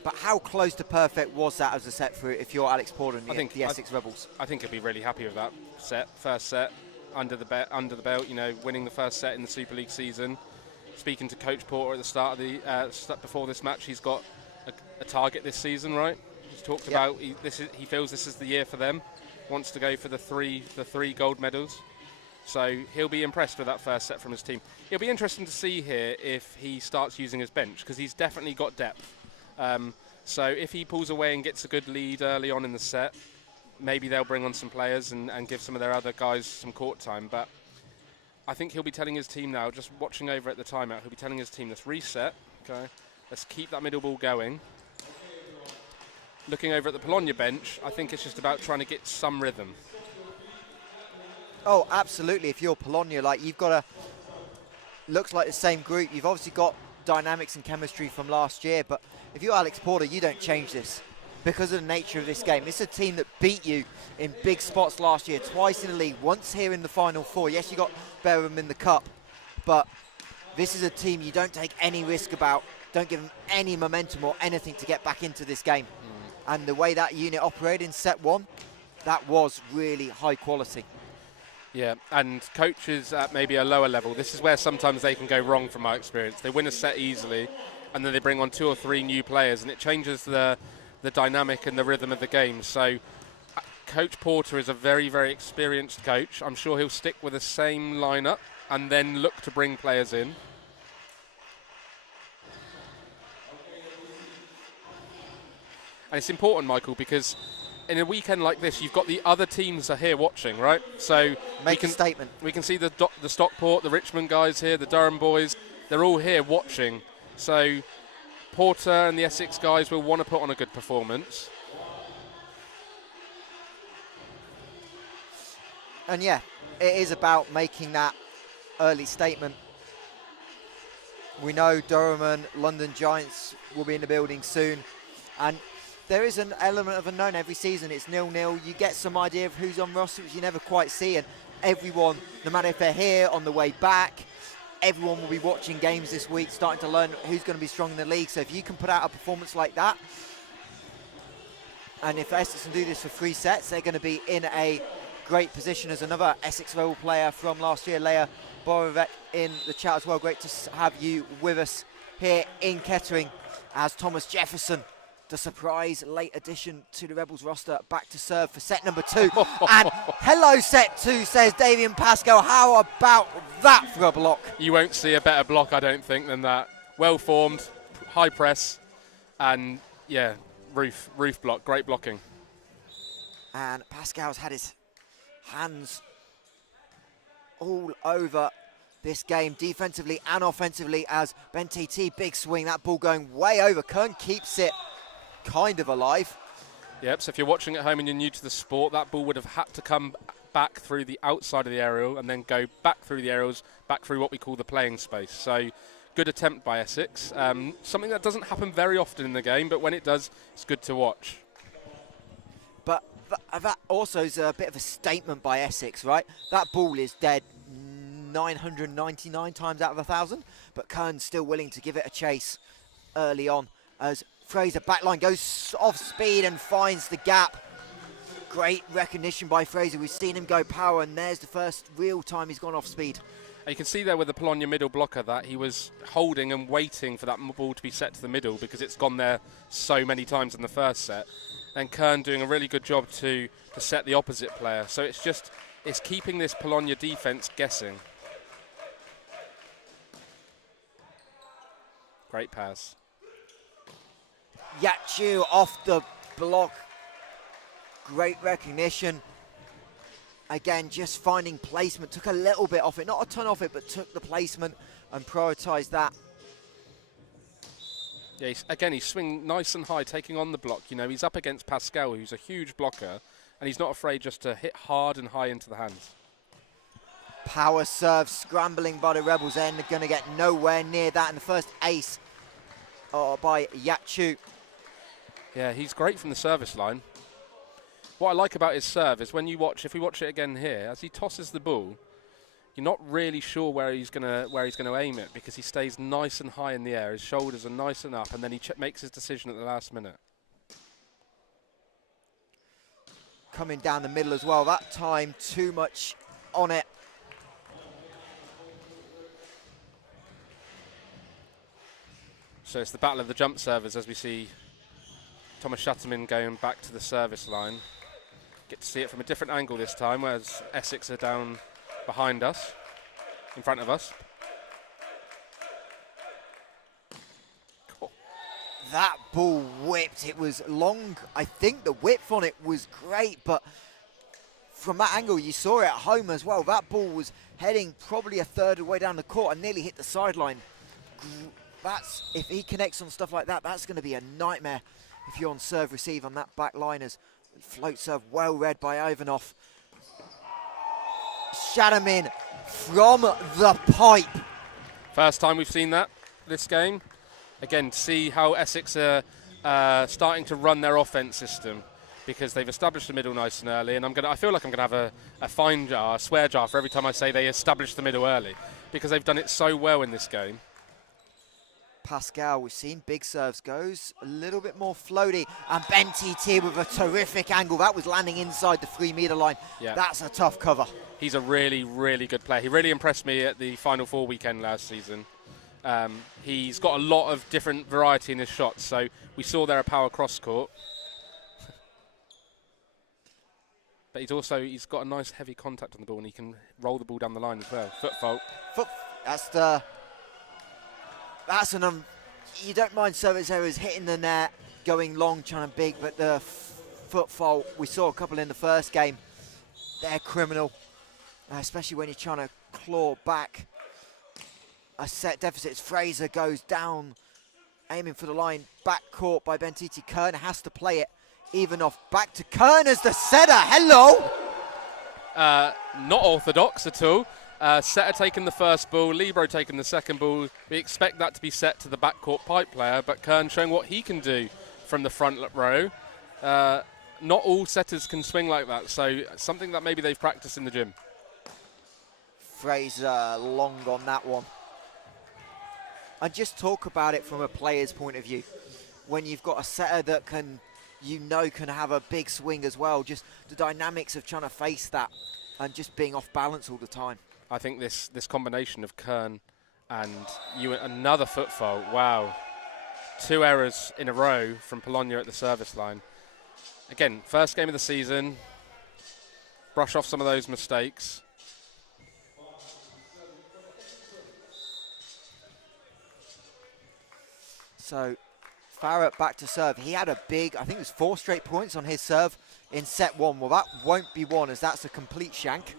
but how close to perfect was that as a set for if you're Alex Porter and the Essex Rebels? I think I'd be really happy with that set. First set under the belt. Winning the first set in the Super League season. Speaking to Coach Porter at the start of the before this match, he's got a target this season, right? He's talked about he feels this is the year for them. Wants to go for the three gold medals. So he'll be impressed with that first set from his team. It'll be interesting to see here if he starts using his bench, because he's definitely got depth. So if he pulls away and gets a good lead early on in the set, maybe they'll bring on some players and give some of their other guys some court time. But I think he'll be telling his team now, just watching over at the timeout, he'll be telling his team, let's reset, okay? Let's keep that middle ball going. Looking over at the Polonia bench, I think it's just about trying to get some rhythm. Oh, absolutely. If you're Polonia, like, you've got looks like the same group. You've obviously got dynamics and chemistry from last year, but if you're Alex Porter, you don't change this because of the nature of this game. This is a team that beat you in big spots last year, twice in the league, once here in the Final Four. Yes, you got Berham in the cup, but this is a team you don't take any risk about, don't give them any momentum or anything to get back into this game. And the way that unit operated in set one, that was really high quality. Yeah, and coaches at maybe a lower level, this is where sometimes they can go wrong from my experience. They win a set easily, and then they bring on 2 or 3 new players, and it changes the dynamic and the rhythm of the game. So Coach Porter is a very, very experienced coach. I'm sure he'll stick with the same lineup and then look to bring players in. And it's important, Michael, because in a weekend like this, you've got the other teams are here watching, right? So Make a statement. We can see the Stockport, the Richmond guys here, the Durham boys. They're all here watching. So Porter and the Essex guys will want to put on a good performance. And yeah, it is about making that early statement. We know Durham and London Giants will be in the building soon, and there is an element of unknown every season. It's 0-0. You get some idea of who's on roster, which you never quite see, and everyone, no matter if they're here on the way back, everyone will be watching games this week, starting to learn who's going to be strong in the league. So if you can put out a performance like that, and if Essex can do this for 3 sets, they're going to be in a great position. As another Essex Rebel player from last year, Leia Borovec, in the chat as well. Great to have you with us here in Kettering, as Thomas Jefferson, the surprise late addition to the Rebels roster, back to serve for set number 2. And hello, set 2, says Damien Pascal. How about that for a block? You won't see a better block, I don't think, than that. Well formed, high press, and yeah, roof block, great blocking. And Pascal's had his hands all over this game, defensively and offensively, as Ben TT, big swing, that ball going way over. Kern keeps it kind of alive. Yep, so if you're watching at home and you're new to the sport, that ball would have had to come back through the outside of the aerial and then go back through the aerials, back through what we call the playing space. So good attempt by Essex. Something that doesn't happen very often in the game, but when it does, it's good to watch. But that also is a bit of a statement by Essex, right? That ball is dead 999 times out of 1,000, but Kern's still willing to give it a chase early on, as Fraser backline goes off speed and finds the gap. Great recognition by Fraser. We've seen him go power, and there's the first real time he's gone off speed. And you can see there with the Polonia middle blocker that he was holding and waiting for that ball to be set to the middle, because it's gone there so many times in the first set. And Kern doing a really good job to set the opposite player. So it's keeping this Polonia defense guessing. Great pass. Yachu off the block. Great recognition. Again, just finding placement. Took a little bit off it. Not a ton off it, but took the placement and prioritised that. Yeah, he's swinging nice and high, taking on the block. You know, he's up against Pascal, who's a huge blocker, and he's not afraid just to hit hard and high into the hands. Power serve, scrambling by the Rebels, then they're going to get nowhere near that. And the first ace by Yachu. Yeah, he's great from the service line. What I like about his serve is when you watch, if we watch it again here, as he tosses the ball, you're not really sure where he's gonna aim it, because he stays nice and high in the air. His shoulders are nice and up, and then he makes his decision at the last minute. Coming down the middle as well. That time too much on it. So it's the battle of the jump servers, as we see Thomas Shatterman going back to the service line. Get to see it from a different angle this time, whereas Essex are down behind us, in front of us. Cool. That ball whipped. It was long. I think the width on it was great, but from that angle, you saw it at home as well. That ball was heading probably a third of the way down the court and nearly hit the sideline. If he connects on stuff like that, that's going to be a nightmare if you're on serve receive on that back line. As float serve well read by Ivanov. Shadamin from the pipe. First time we've seen that this game. Again, see how Essex are starting to run their offense system, because they've established the middle nice and early. And I feel like I'm gonna have a fine jar, a swear jar for every time I say they established the middle early, because they've done it so well in this game. Pascal, we've seen big serves, goes a little bit more floaty, and Ben TT with a terrific angle. That was landing inside the 3-meter line. Yeah. That's a tough cover. He's a really, really good player. He really impressed me at the Final Four weekend last season. He's got a lot of different variety in his shots, so we saw there a power cross court. But he's got a nice heavy contact on the ball, and he can roll the ball down the line as well. Foot fault. You don't mind service errors hitting the net, going long, trying to big, but the foot fault, we saw a couple in the first game. They're criminal, especially when you're trying to claw back a set deficit. Fraser goes down, aiming for the line, back court by Bentiti. Kern has to play it even off. Back to Kern as the setter. Hello. Not orthodox at all. Setter taking the first ball, Libro taking the second ball. We expect that to be set to the backcourt pipe player, but Kern showing what he can do from the front row. Not all setters can swing like that, so something that maybe they've practiced in the gym. Fraser long on that one. And just talk about it from a player's point of view. When you've got a setter that can have a big swing as well, just the dynamics of trying to face that and just being off balance all the time. I think this combination of Kern and another foot fault. Wow. 2 errors in a row from Polonia at the service line. Again, first game of the season. Brush off some of those mistakes. So Farrett back to serve. He had a big, I think it was 4 straight points on his serve in set 1. Well, that won't be one, as that's a complete shank.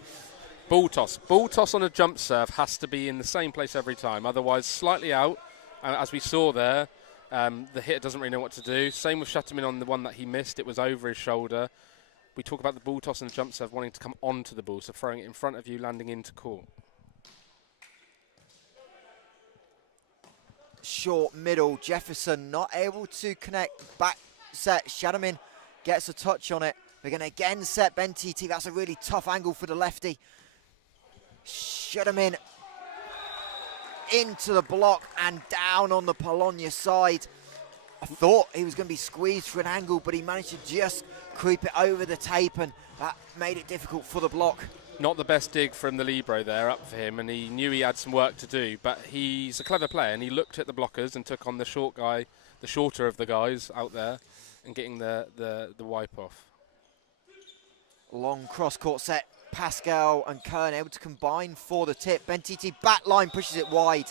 Ball toss. Ball toss on a jump serve has to be in the same place every time. Otherwise, slightly out. As we saw there, the hitter doesn't really know what to do. Same with Shatamin on the one that he missed. It was over his shoulder. We talk about the ball toss and the jump serve wanting to come onto the ball, so throwing it in front of you, landing into court. Short middle. Jefferson not able to connect. Back set. Shatamin gets a touch on it. We're going to again set Ben TT. That's a really tough angle for the lefty. Shatamin into the block and down on the Polonia side. I thought he was going to be squeezed for an angle, but he managed to just creep it over the tape, and that made it difficult for the block. Not the best dig from the Libro there up for him, and he knew he had some work to do, but he's a clever player, and he looked at the blockers and took on the short guy, the shorter of the guys out there, and getting the wipe off. Long cross-court set. Pascal and Kern able to combine for the tip. Ben TT back line pushes it wide.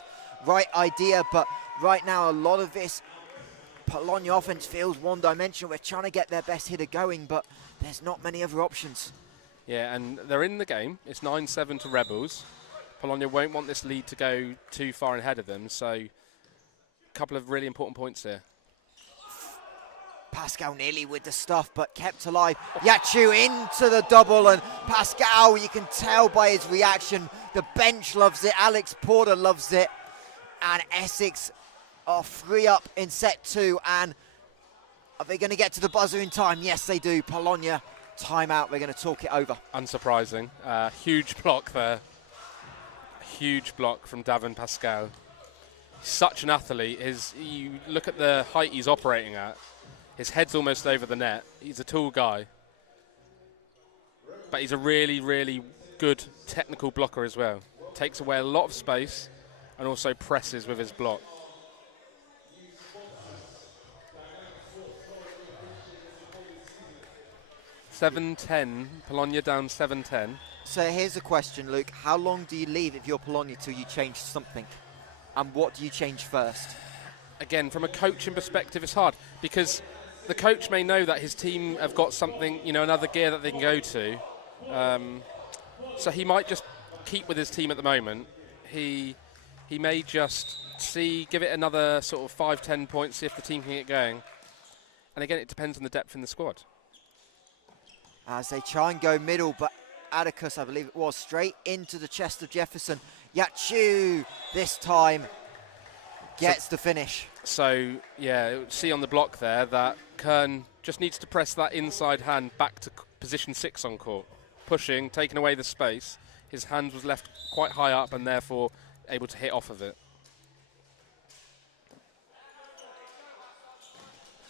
Right idea, but right now a lot of this Polonia offense feels one-dimensional. We're trying to get their best hitter going, but there's not many other options. Yeah, and they're in the game. It's 9-7 to Rebels. Polonia won't want this lead to go too far ahead of them, so a couple of really important points here. Pascal nearly with the stuff, but kept alive. Yachu into the double, and Pascal, you can tell by his reaction, the bench loves it, Alex Porter loves it, and Essex are 3 up in set 2, and are they going to get to the buzzer in time? Yes, they do. Polonia, timeout, they're going to talk it over. Unsurprising. Huge block there. Huge block from Davin Pascal. Such an athlete. You look at the height he's operating at. His head's almost over the net. He's a tall guy. But he's a really, really good technical blocker as well. Takes away a lot of space and also presses with his block. (7-10), Polonia down 7-10. So here's a question, Luke. How long do you leave if you're Polonia till you change something? And what do you change first? Again, from a coaching perspective, it's hard because the coach may know that his team have got something, another gear that they can go to. So he might just keep with his team at the moment. He may just give it another sort of 5-10 points, see if the team can get going. And again, it depends on the depth in the squad. As they try and go middle, but Atticus, I believe it was, straight into the chest of Jefferson. Yachu this time gets the finish. So, yeah, see on the block there that Kern just needs to press that inside hand back to position 6 on court. Pushing, taking away the space. His hand was left quite high up and therefore able to hit off of it.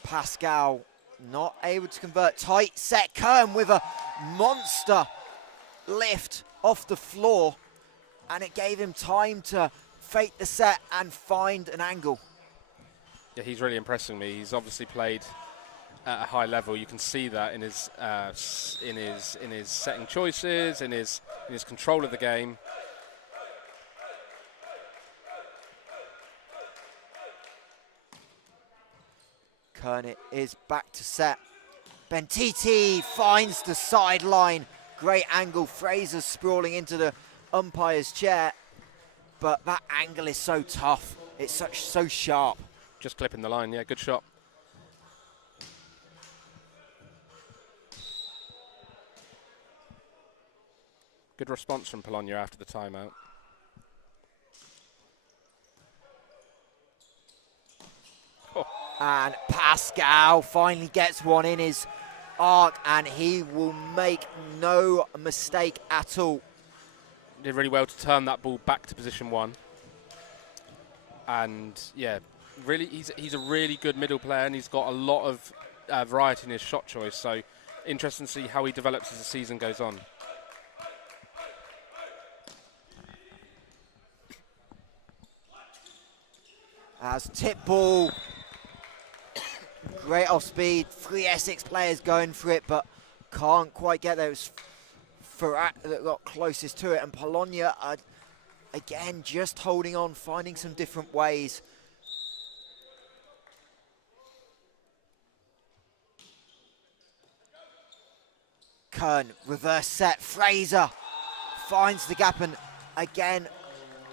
Pascal not able to convert. Tight set. Kern with a monster lift off the floor, and it gave him time to fake the set and find an angle. Yeah, he's really impressing me. He's obviously played at a high level. You can see that in his setting choices, in his control of the game. Kern is back to set. Bentiti finds the sideline. Great angle. Fraser sprawling into the umpire's chair, but that angle is so tough. It's so sharp. Just clipping the line, yeah, good shot. Good response from Polonia after the timeout. And Pascal finally gets one in his arc, and he will make no mistake at all. Did really well to turn that ball back to position 1. And yeah, really, he's a really good middle player, and he's got a lot of variety in his shot choice. So interesting to see how he develops as the season goes on. As tip ball, great off speed, 3 Essex players going for it, but can't quite get there. It was Farrat that got closest to it, and Polonia are again just holding on, finding some different ways. Kern, reverse set, Fraser finds the gap, and again,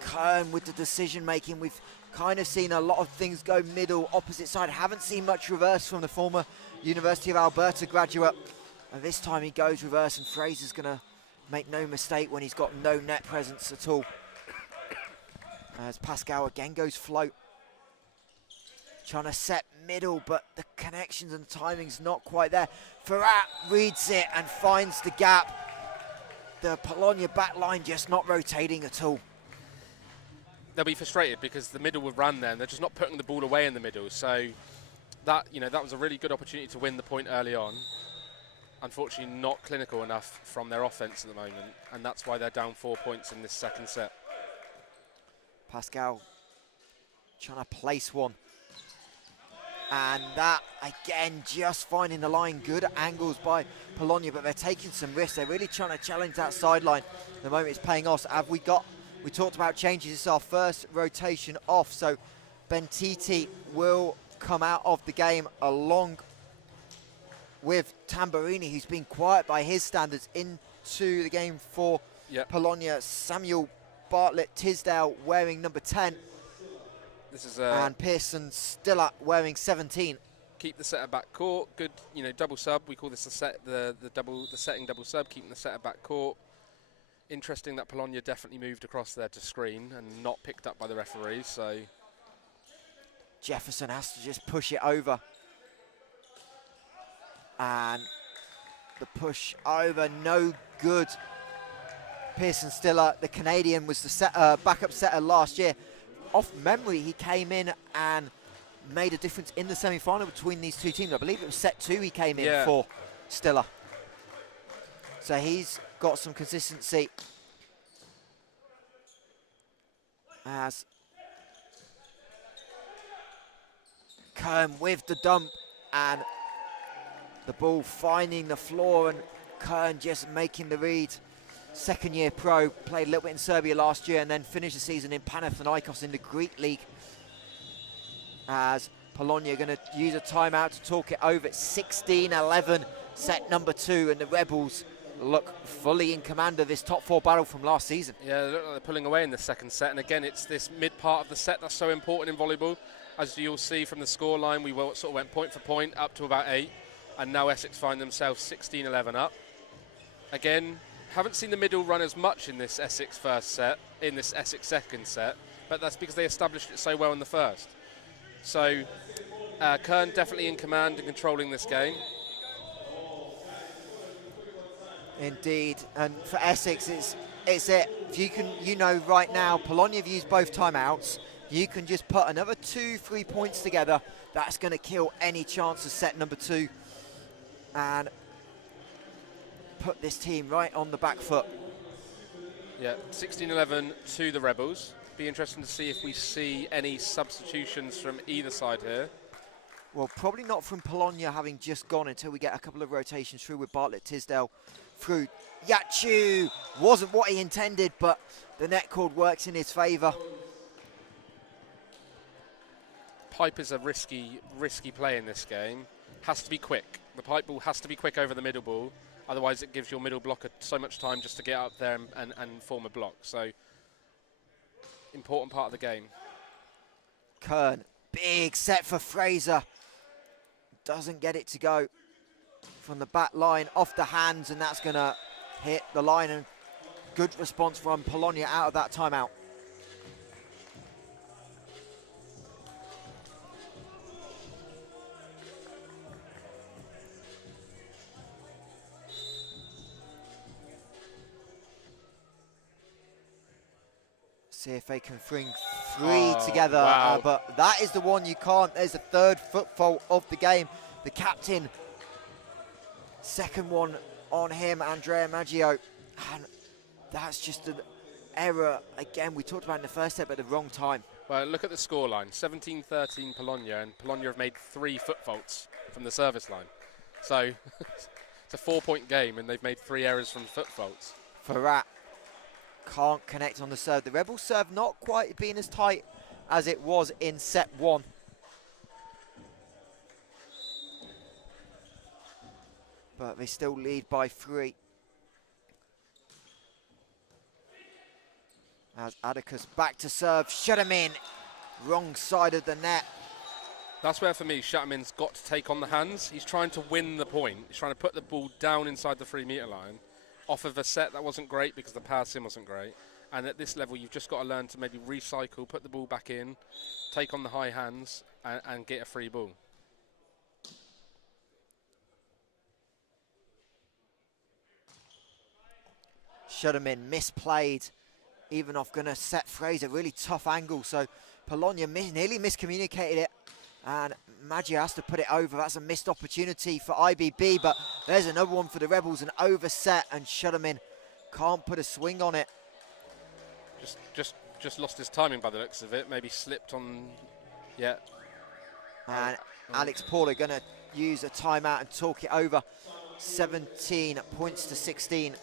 Kern with the decision making. We've kind of seen a lot of things go middle, opposite side. Haven't seen much reverse from the former University of Alberta graduate. And this time he goes reverse, and Fraser's going to make no mistake when he's got no net presence at all. As Pascal again goes float. Trying to set middle, but the connections and the timing's not quite there. Farrat reads it and finds the gap. The Polonia back line just not rotating at all. They'll be frustrated because the middle will run there and they're just not putting the ball away in the middle. So that, that was a really good opportunity to win the point early on. Unfortunately, not clinical enough from their offense at the moment, and that's why they're down 4 points in this second set. Pascal trying to place one. And that, again, just finding the line. Good angles by Polonia, but they're taking some risks. They're really trying to challenge that sideline. At the moment it's paying off. We talked about changes. This is our first rotation off, so Bentiti will come out of the game along with Tamburini, who's been quiet by his standards, into the game for Polonia. Samuel Bartlett Tisdale wearing number 10. This is and Pearson Stiller wearing 17. Keep the setter back court. Good, double sub. We call this the setting double sub. Keeping the setter back court. Interesting that Polonia definitely moved across there to screen and not picked up by the referees. So Jefferson has to just push it over. And the push over, no good. Pearson Stiller, the Canadian, was the backup setter last year. Off memory, he came in and made a difference in the semi-final between these two teams. I believe it was set 2 he came in for Stiller. So he's got some consistency. As Kern with the dump, and the ball finding the floor, and Kern just making the read. Second year pro, played a little bit in Serbia last year and then finished the season in Panathinaikos in the Greek league. As Polonia are going to use a timeout to talk it over. 16-11, set number 2, and the Rebels look fully in command of this top 4 battle from last season. Yeah, they look like they're pulling away in the second set, and again, it's this mid part of the set that's so important in volleyball. As you'll see from the scoreline, we sort of went point for point up to about 8, and now Essex find themselves 16-11 up. Again, Haven't seen the middle run as much in this Essex first set, in this Essex second set, but that's because they established it so well in the first. So Kern definitely in command and controlling this game. Indeed, and for Essex, it's it. If you can, right now, Polonia have used both timeouts. You can just put another 2-3 points together. That's going to kill any chance of set number 2, and put this team right on the back foot. Yeah, 16-11 to the Rebels. Be interesting to see if we see any substitutions from either side here. Well, probably not from Polonia having just gone until we get a couple of rotations through with Bartlett Tisdale through. Yachu wasn't what he intended, but the net cord works in his favour. Pipe is a risky play in this game. Has to be quick. The pipe ball has to be quick over the middle ball. Otherwise, it gives your middle blocker so much time just to get up there and form a block. So, important part of the game. Kern, big set for Fraser. Doesn't get it to go from the back line, off the hands, and that's going to hit the line. And good response from Polonia out of that timeout. See if they can bring 3 together. Wow. But that is the one you can't. There's the third foot fault of the game. The captain, second one on him, Andrea Maggio. And that's just an error. Again, we talked about in the first set, but at the wrong time. Well, look at the scoreline. 17-13 Polonia, and Polonia have made 3 foot faults from the service line. So it's a 4-point game, and they've made 3 errors from foot faults. Farrat can't connect on the serve. The Rebels serve not quite being as tight as it was in set 1. But they still lead by 3. As Atticus back to serve, Shutamin, wrong side of the net. That's where, for me, Shutamin's got to take on the hands. He's trying to win the point. He's trying to put the ball down inside the 3-metre line. Off of a set that wasn't great because the power sim wasn't great. And at this level, you've just got to learn to maybe recycle, put the ball back in, take on the high hands, and get a free ball. Shutamin misplayed. Ivanov going to set Fraser, really tough angle. So Polonia nearly miscommunicated it. And Maggio has to put it over. That's a missed opportunity for IBB, but there's another one for the Rebels, an overset, and Shutamin can't put a swing on it. Just lost his timing by the looks of it. Maybe slipped on, yeah. And Alex Paula going to use a timeout and talk it over. 17 points to 16.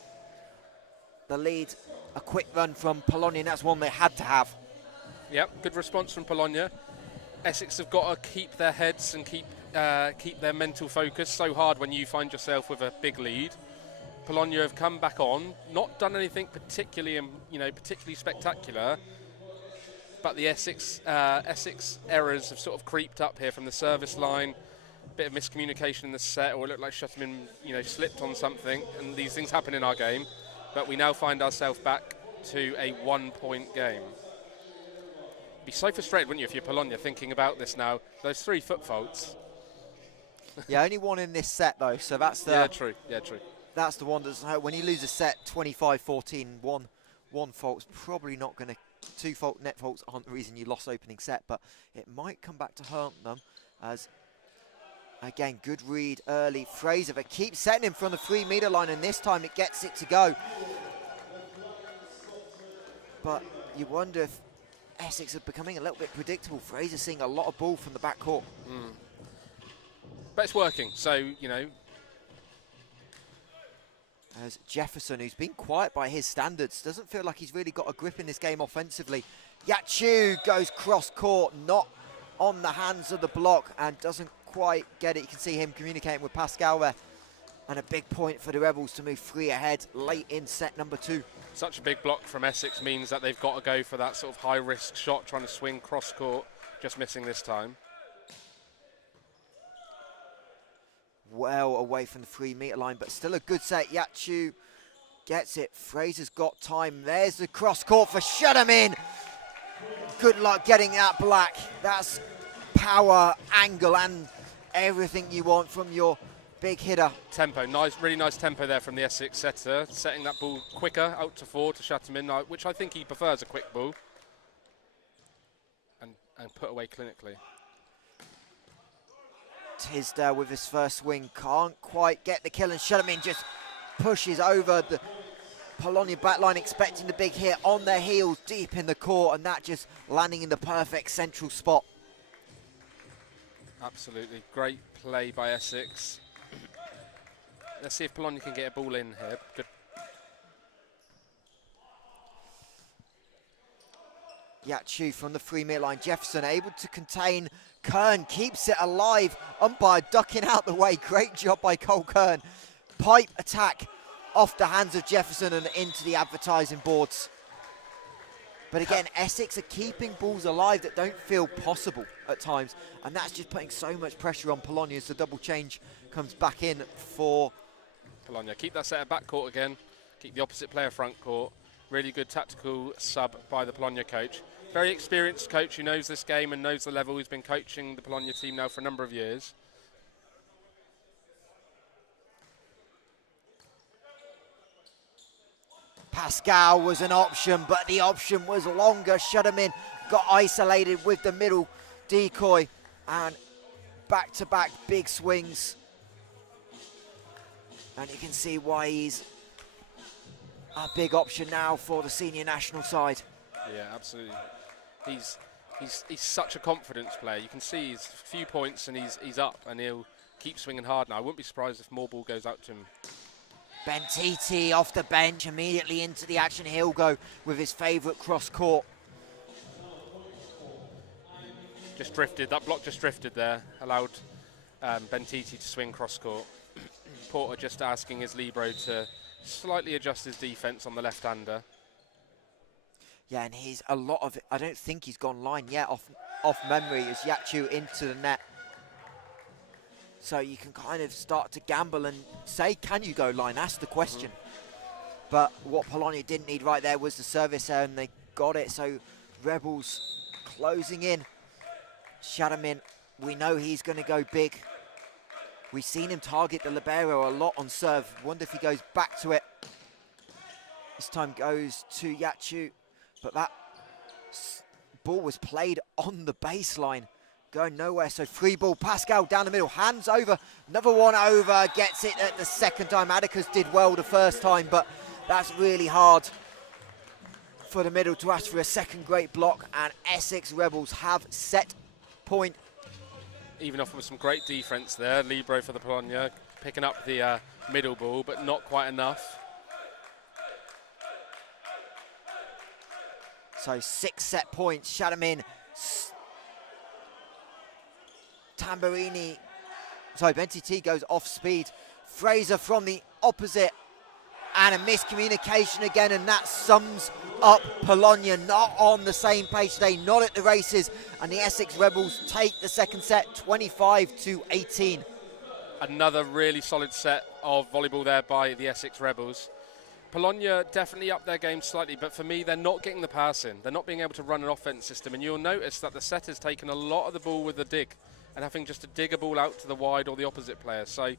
The lead, a quick run from Polonia, and that's one they had to have. Yep, good response from Polonia. Essex have got to keep their heads and keep their mental focus. So hard when you find yourself with a big lead. Polonia have come back on, not done anything particularly spectacular, but the Essex errors have sort of creeped up here from the service line. Bit of miscommunication in the set, or it looked like Shutamin, slipped on something, and these things happen in our game. But we now find ourselves back to a 1-point game. Be so frustrated, wouldn't you, if you're Polonia thinking about this now? Those 3 foot faults. Yeah, only one in this set though, so that's the. Yeah, true. Yeah, true. That's the one that's when you lose a set 25-14, one fault's probably not going to. 2 net faults aren't the reason you lost opening set, but it might come back to haunt them. As again, good read early. Fraser, they keep setting him from the 3-metre line, and this time it gets it to go. But you wonder if Essex are becoming a little bit predictable. Fraser seeing a lot of ball from the back court. But it's working, so, As Jefferson, who's been quiet by his standards, doesn't feel like he's really got a grip in this game offensively. Yachu goes cross court, not on the hands of the block, and doesn't quite get it. You can see him communicating with Pascal there. And a big point for the Rebels to move 3 ahead late in set number 2. Such a big block from Essex means that they've got to go for that sort of high-risk shot, trying to swing cross-court, just missing this time. Well away from the 3-metre line, but still a good set. Yachu gets it. Fraser's got time. There's the cross court for Shut-em-in. Good luck getting that black. That's power, angle, and everything you want from your big hitter. Tempo, nice, really nice tempo there from the Essex setter, setting that ball quicker out to 4 to shut him in, which I think he prefers a quick ball, and put away clinically. Tisdale with his first swing can't quite get the kill, and Shut-em-in just pushes over the Polonia backline, expecting the big hit on their heels deep in the court, and that just landing in the perfect central spot. Absolutely, great play by Essex. Let's see if Polonia can get a ball in here. Good. Yachu from the 3-metre line. Jefferson able to contain Kern, keeps it alive. Umpire ducking out the way. Great job by Cole Kern. Pipe attack off the hands of Jefferson and into the advertising boards. But again, Essex are keeping balls alive that don't feel possible at times. And that's just putting so much pressure on Polonia as the double change comes back in for Polonia. Keep that set at back court again. Keep the opposite player front court. Really good tactical sub by the Polonia coach. Very experienced coach who knows this game and knows the level. He's been coaching the Polonia team now for a number of years. Pascal was an option, but the option was longer. Shut-em-in got isolated with the middle decoy, and back-to-back big swings. And you can see why he's a big option now for the senior national side. Yeah, absolutely. He's such a confidence player. You can see he's a few points and he's up, and he'll keep swinging hard now. I wouldn't be surprised if more ball goes out to him. Bentiti off the bench, immediately into the action. He'll go with his favourite cross court. Just drifted, that block just drifted there, allowed Bentiti to swing cross court. Porter just asking his libero to slightly adjust his defence on the left-hander. Yeah, and he's a lot of it. I don't think he's gone line yet off memory as Yachu into the net. So you can kind of start to gamble and say, can you go line? That's the question. But what Polonia didn't need right there was the service error, and they got it. So Rebels closing in. Shut-em-in, we know he's going to go big. We've seen him target the libero a lot on serve. Wonder if he goes back to it. This time goes to Yachu, but that ball was played on the baseline, going nowhere. So free ball, Pascal down the middle, hands over, another one over, gets it at the second time. Atticus did well the first time, but that's really hard for the middle to ask for a second great block, and Essex Rebels have set point. Even off with some great defence there. Libero for the Polonia, picking up the middle ball, but not quite enough. So 6 set points. Shut-em-in. Tamburini. Sorry, Bentiti goes off speed. Fraser from the opposite. And a miscommunication again, and that sums up Polonia. Not on the same page today, not at the races. And the Essex Rebels take the second set, 25-18. Another really solid set of volleyball there by the Essex Rebels. Polonia definitely up their game slightly, but for me, they're not getting the pass in. They're not being able to run an offense system, and you'll notice that the set has taken a lot of the ball with the dig, and having just to dig a ball out to the wide or the opposite player. So,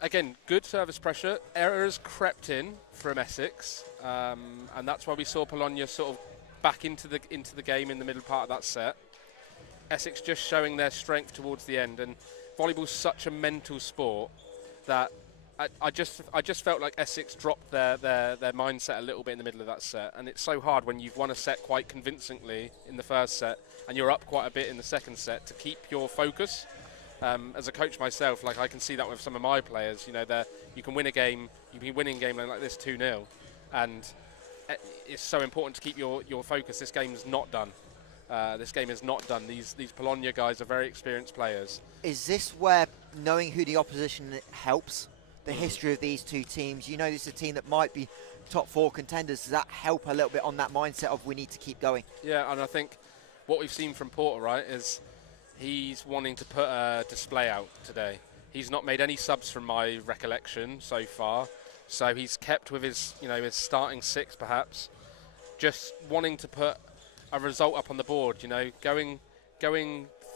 again, good service pressure. Errors crept in from Essex, and that's why we saw Polonia sort of back into the game in the middle part of that set. Essex just showing their strength towards the end, and volleyball's such a mental sport that I just felt like Essex dropped their mindset a little bit in the middle of that set, and it's so hard when you've won a set quite convincingly in the first set and you're up quite a bit in the second set to keep your focus. As a coach myself, like I can see that with some of my players. You know, you can win a game, you can be winning a game like this 2-0, and it's so important to keep your focus. This game's not done. This game is not done. These Polonia guys are very experienced players. Is this where knowing who the opposition helps? The history of these two teams. You know, this is a team that might be top 4 contenders. Does that help a little bit on that mindset of we need to keep going? Yeah, and I think what we've seen from Porter, right, is he's wanting to put a display out today. He's not made any subs from my recollection so far. So he's kept with his, his starting 6 perhaps, just wanting to put a result up on the board. Going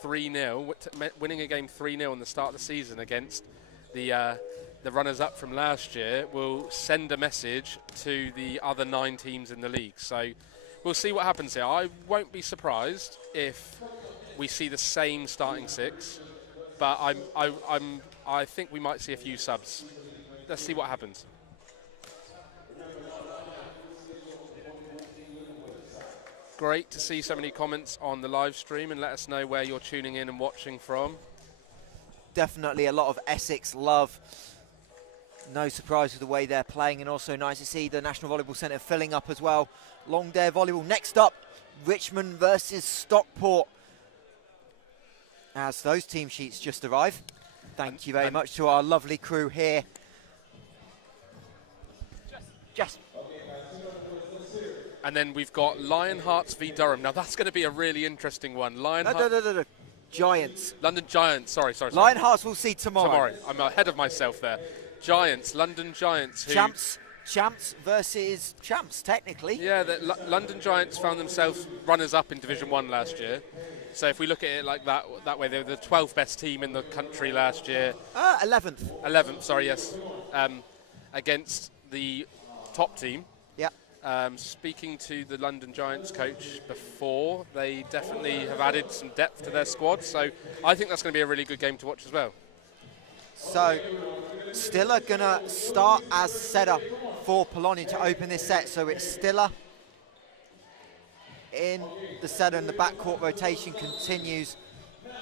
3-0, winning a game 3-0 in the start of the season against the runners-up from last year will send a message to the other 9 teams in the league. So we'll see what happens here. I won't be surprised if we see the same starting 6, but I think we might see a few subs. Let's see what happens. Great to see so many comments on the live stream, and let us know where you're tuning in and watching from. Definitely a lot of Essex love. No surprise with the way they're playing, and also nice to see the National Volleyball Centre filling up as well. Longdale Volleyball. Next up, Richmond versus Stockport. As those team sheets just arrive. Thank you very much to our lovely crew here. Just. And then we've got Lionhearts v Durham. Now that's going to be a really interesting one. No. Giants. London Giants. Sorry. Lionhearts we'll see tomorrow. I'm ahead of myself there. Giants. London Giants. Champs versus champs, technically. Yeah, the London Giants found themselves runners-up in Division 1 last year. So if we look at it like that way, they were the 12th best team in the country last year. 11th. 11th, sorry, yes. Against the top team. Yeah. Speaking to the London Giants coach before, they definitely have added some depth to their squad. So I think that's going to be a really good game to watch as well. So Stiller going to start as setter for Polonia to open this set. So it's Stiller in the setter, and the backcourt rotation continues.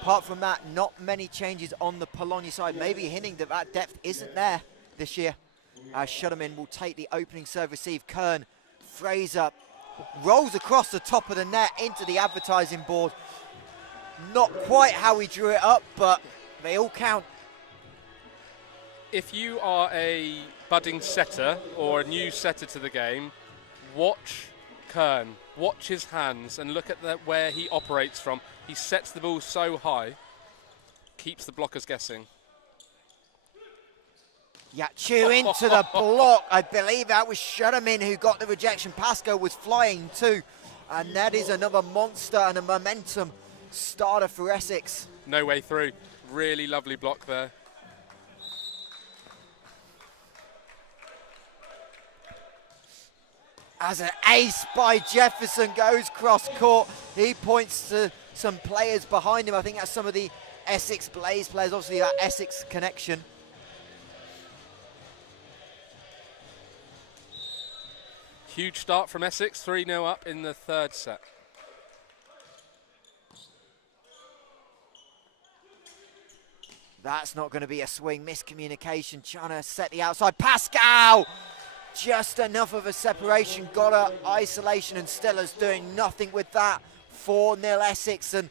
Apart from that, not many changes on the Polonia side, maybe hinting that that depth isn't there this year. Shutterman will take the opening serve receive. Kern, Fraser rolls across the top of the net into the advertising board. Not quite how he drew it up, but they all count. If you are a budding setter or a new setter to the game, watch Kern, watch his hands and look at where he operates from. He sets the ball so high, keeps the blockers guessing. Yachu into the block. I believe that was Shutterman who got the rejection. Pasco was flying too. And that is another monster and a momentum starter for Essex. No way through. Really lovely block there. As an ace by Jefferson goes cross court, he points to some players behind him. I think that's some of the Essex Blaze players, obviously that Essex connection. Huge start from Essex, 3-0 up in the third set. That's not going to be a swing. Miscommunication, trying to set the outside. Pascal! Just enough of a separation, got her isolation, and Stiller's doing nothing with that. 4-0 Essex, and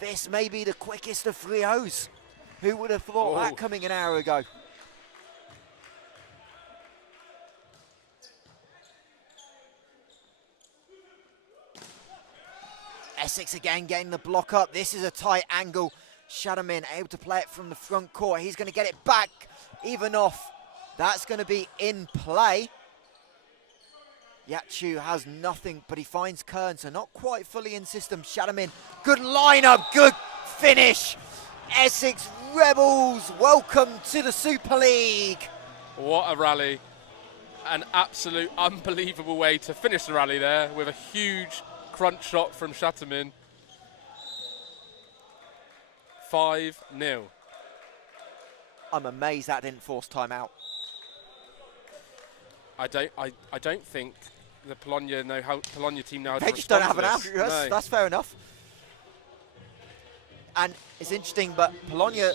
this may be the quickest of 3-0s. Who would have thought that coming an hour ago? Essex again getting the block up. This is a tight angle. Shadowman able to play it from the front court. He's going to get it back, even off. That's going to be in play. Yachu has nothing, but he finds Kern, so not quite fully in system. Shadowman, good lineup, good finish. Essex Rebels, welcome to the Super League. What a rally. An absolute unbelievable way to finish the rally there with a huge crunch shot from Shatterman. 5-0. I'm amazed that didn't force timeout. I don't think the Polonia team know how to They just don't have an respond out. to this. No. That's fair enough. And it's interesting, but Polonia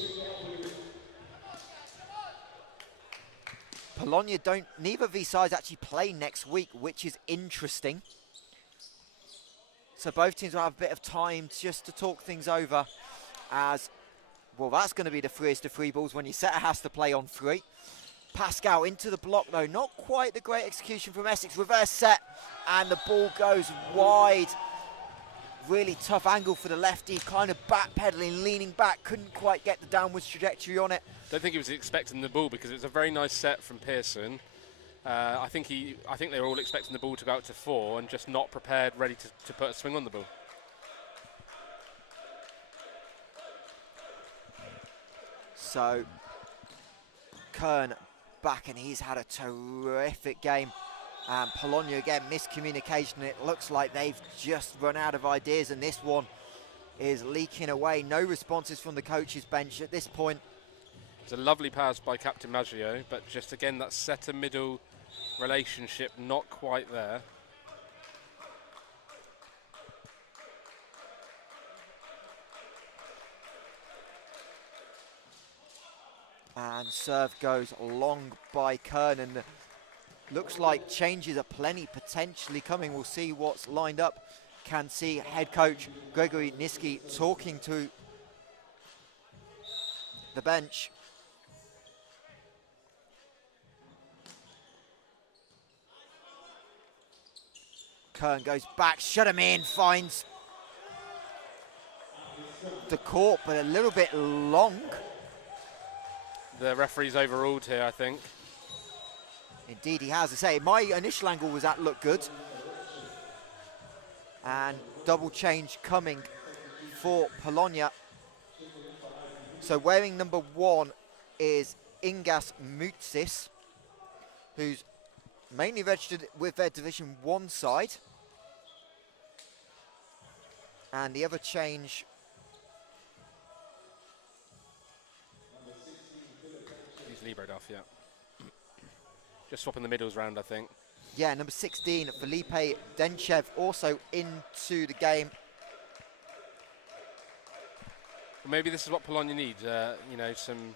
don't, neither of these sides actually play next week, which is interesting. So both teams will have a bit of time just to talk things over, as, well, that's going to be the freest of free balls when your setter has to play on 3. Pascal into the block though, not quite the great execution from Essex. Reverse set, and the ball goes wide. Really tough angle for the lefty, kind of backpedaling, leaning back, couldn't quite get the downwards trajectory on it. Don't think he was expecting the ball because it was a very nice set from Pearson. I think they were all expecting the ball to go out to 4 and just not prepared, ready to put a swing on the ball. So Kern back, and he's had a terrific game. And Polonia again, miscommunication. It looks like they've just run out of ideas, and this one is leaking away. No responses from the coach's bench at this point. It's a lovely pass by Captain Maggio, but just again that setter middle relationship not quite there. And serve goes long by Kern, and looks like changes are plenty potentially coming. We'll see what's lined up. Can see head coach Gregory Niski talking to the bench. Kern goes back, shut him in, finds the court, but a little bit long. The referee's overruled here, I think. Indeed he has. I say, my initial angle was that looked good. And double change coming for Polonia. So wearing number 1 is Ingas Mutsis, who's mainly registered with their Division 1 side. And the other change, he's libroed off, yeah. Just swapping the middles round, I think. yeah, number 16, Felipe Denchev, also into the game. Well, maybe this is what Polonia needs, you know, some...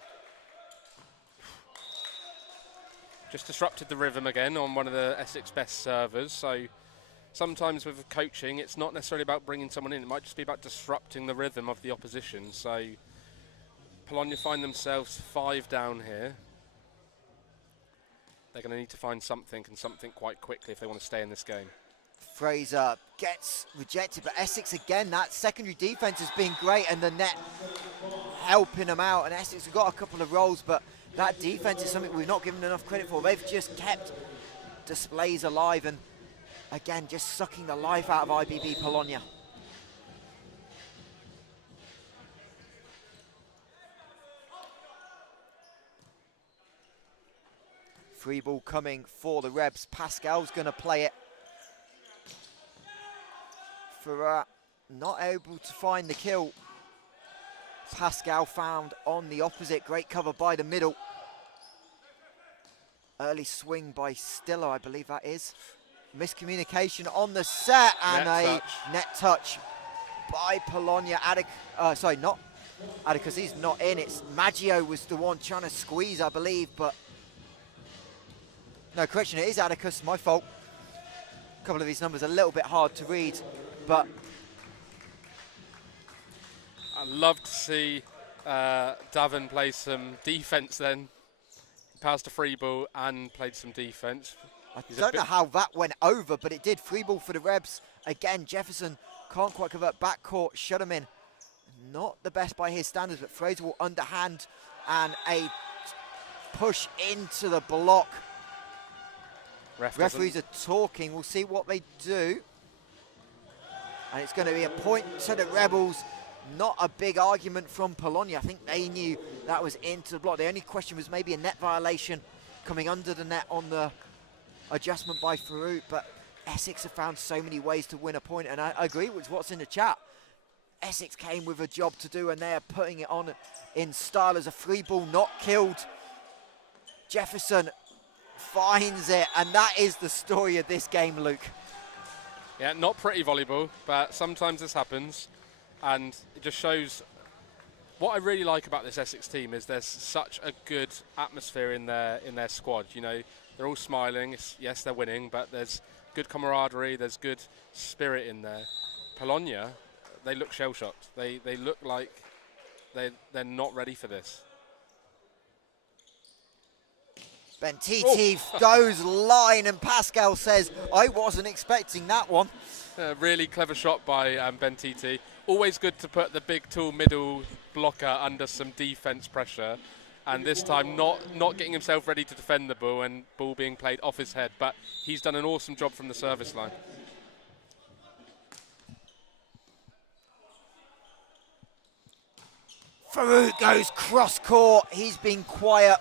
Just disrupted the rhythm again on one of the Essex best servers, so sometimes with coaching, it's not necessarily about bringing someone in, it might just be about disrupting the rhythm of the opposition. So Polonia find themselves 5 down here. They're going to need to find something, and something quite quickly, if they want to stay in this game. Fraser gets rejected, but Essex again, that secondary defense has been great, and the net helping them out. And Essex have got a couple of rolls, but that defense is something we've not given enough credit for. They've just kept displays alive, and again, just sucking the life out of IBB Polonia. Free ball coming for the Rebs. Pascal's going to play it. Ferrat not able to find the kill. Pascal found on the opposite. Great cover by the middle. Early swing by Stiller, I believe that is. Miscommunication on the set, and net touch by Polonia. Sorry, not Atticus, he's not in. It's Maggio was the one trying to squeeze, I believe, but no, correction, it is Atticus, my fault. A couple of these numbers a little bit hard to read, but I'd love to see Davin play some defense then. Passed a free ball and played some defense. I don't know how that went over, but it did. Free ball for the Rebs. Again, Jefferson can't quite convert backcourt, shut him in. Not the best by his standards, but Fraser will underhand, and a push into the block. Referees are talking. We'll see what they do. And it's going to be a point to the Rebels. Not a big argument from Polonia. I think they knew that was into the block. The only question was maybe a net violation coming under the net on the adjustment by Farouk. But Essex have found so many ways to win a point, and I agree with what's in the chat. Essex came with a job to do, and they are putting it on in style as a free ball, not killed. Jefferson finds it, and that is the story of this game, Luke. Yeah, not pretty volleyball, but sometimes this happens, and it just shows what I really like about this Essex team is there's such a good atmosphere in their squad. You know, they're all smiling. Yes, they're winning, but there's good camaraderie. There's good spirit in there. Polonia, they look shell-shocked. They look like they're not ready for this. Bentiti goes line, and Pascal says, I wasn't expecting that one. Really clever shot by Bentiti. Always good to put the big, tall middle blocker under some defense pressure. and this time not getting himself ready to defend the ball and ball being played off his head. But he's done an awesome job from the service line. Farouk goes cross court. He's been quiet.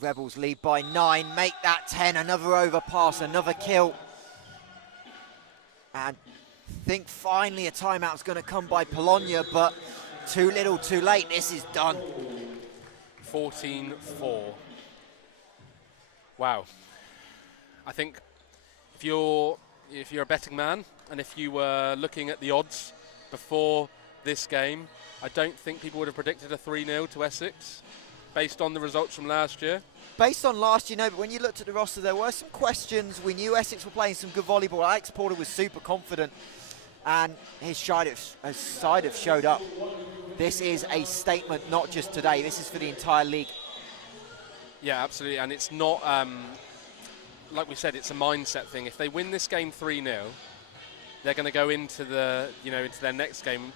Rebels lead by 9, make that 10, another overpass, another kill. And I think finally a timeout's going to come by Polonia, but too little, too late, this is done. 14-4. Wow. I think if you're a betting man, and if you were looking at the odds before this game, I don't think people would have predicted a 3-0 to Essex based on the results from last year. Based on last year, no, but when you looked at the roster, there were some questions. We knew Essex were playing some good volleyball. Alex Porter was super confident, and his side have showed up. This is a statement, not just today. This is for the entire league. Yeah, absolutely, and it's not, like we said, it's a mindset thing. If they win this game 3-0, they're going to go into into their next game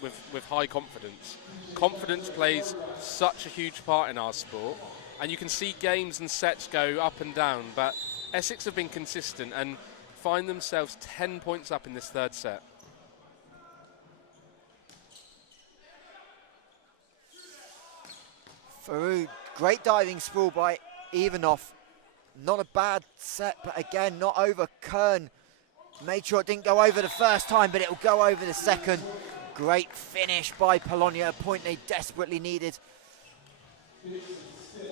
with high confidence. Confidence plays such a huge part in our sport. And you can see games and sets go up and down, but Essex have been consistent and find themselves 10 points up in this third set. Farouk, great diving sprawl by Ivanov. Not a bad set, but again, not over. Kern made sure it didn't go over the first time, but it'll go over the second. Great finish by Polonia, a point they desperately needed.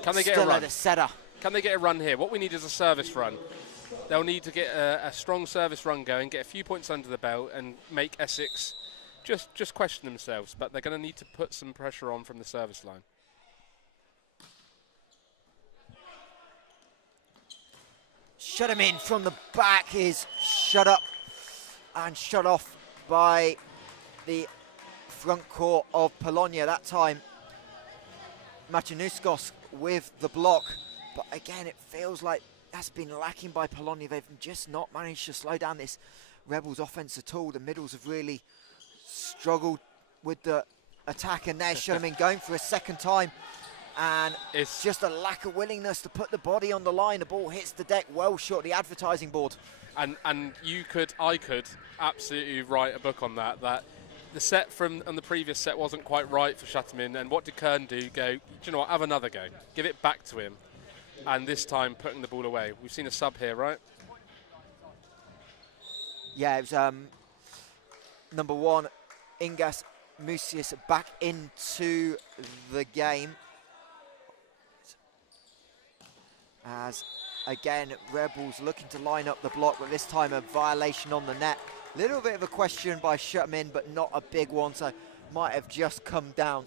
Can they get a run? The setter. Can they get a run here? What we need is a service run. They'll need to get a strong service run going, get a few points under the belt, and make Essex just question themselves. But they're going to need to put some pressure on from the service line. Shut him in from the back is shut up and shut off by the front court of Polonia. That time, Macinuskos with the block. But again, it feels like that's been lacking by Polonia. They've just not managed to slow down this Rebels offense at all. The middles have really struggled with the attack, and there's Shutamin going for a second time. And it's just a lack of willingness to put the body on the line. The ball hits the deck well short of the advertising board. And I could absolutely write a book on that. That the set on the previous set wasn't quite right for Shutamin, and what did Kern do? Go, do you know what, have another go. Give it back to him. And this time putting the ball away. We've seen a sub here, right? Yeah, it was number 1, Ingas Musius back into the game. As, again, Rebels looking to line up the block, but this time a violation on the net. Little bit of a question by Shutamin, but not a big one, so might have just come down.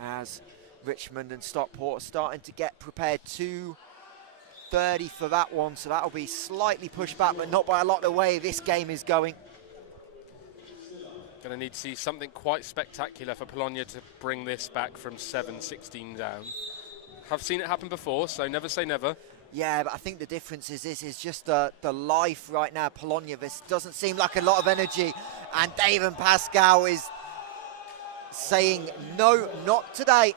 As Richmond and Stockport are starting to get prepared. 2:30 for that one, so that'll be slightly pushed back, but not by a lot the way this game is going. Going to need to see something quite spectacular for Polonia to bring this back from 7-16 down. Have seen it happen before, so never say never. Yeah, but I think the difference is this is just the life right now. Polonia, this doesn't seem like a lot of energy, and David Pascal is saying no, not today.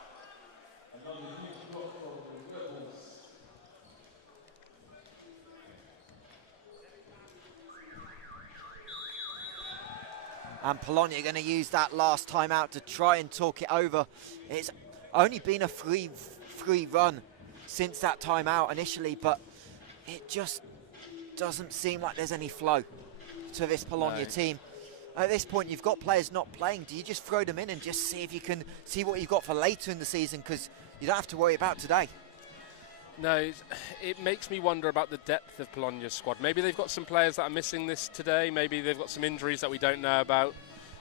And Polonia are going to use that last time out to try and talk it over. It's only been a free run since that time out initially, but it just doesn't seem like there's any flow to this Polonia team. At this point, you've got players not playing. Do you just throw them in and just see if you can see what you've got for later in the season? Because you don't have to worry about today. No, it makes me wonder about the depth of Polonia's squad. Maybe they've got some players that are missing this today. Maybe they've got some injuries that we don't know about.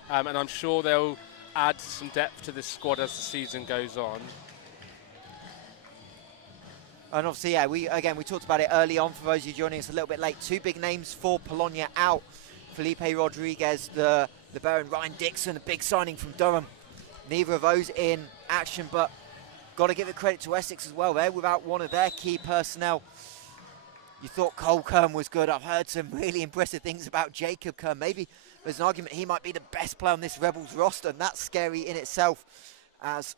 And I'm sure they'll add some depth to this squad as the season goes on. And obviously, yeah, we talked about it early on for those of you joining us a little bit late. 2 big names for Polonia out. Felipe Rodriguez, the Baron, Ryan Dixon, a big signing from Durham. Neither of those in action, but got to give the credit to Essex as well there without one of their key personnel. You thought Cole Kern was good. I've heard some really impressive things about Jacob Kern. Maybe there's an argument he might be the best player on this Rebels roster, and that's scary in itself, as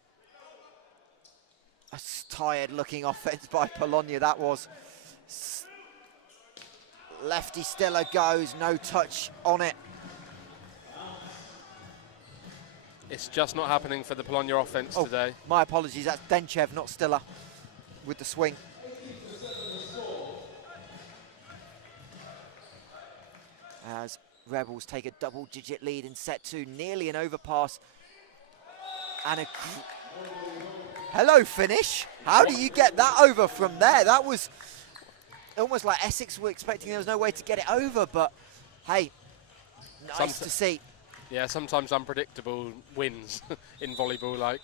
a tired-looking offense by Polonia that was. Lefty Stiller goes, no touch on it. It's just not happening for the Polonia offense today. My apologies, that's Denchev, not Stiller, with the swing. As Rebels take a double-digit lead in set 2, nearly an overpass. And a hello finish. How do you get that over from there? That was almost like Essex were expecting there was no way to get it over, but hey, nice to see. Yeah, sometimes unpredictable wins in volleyball. Like,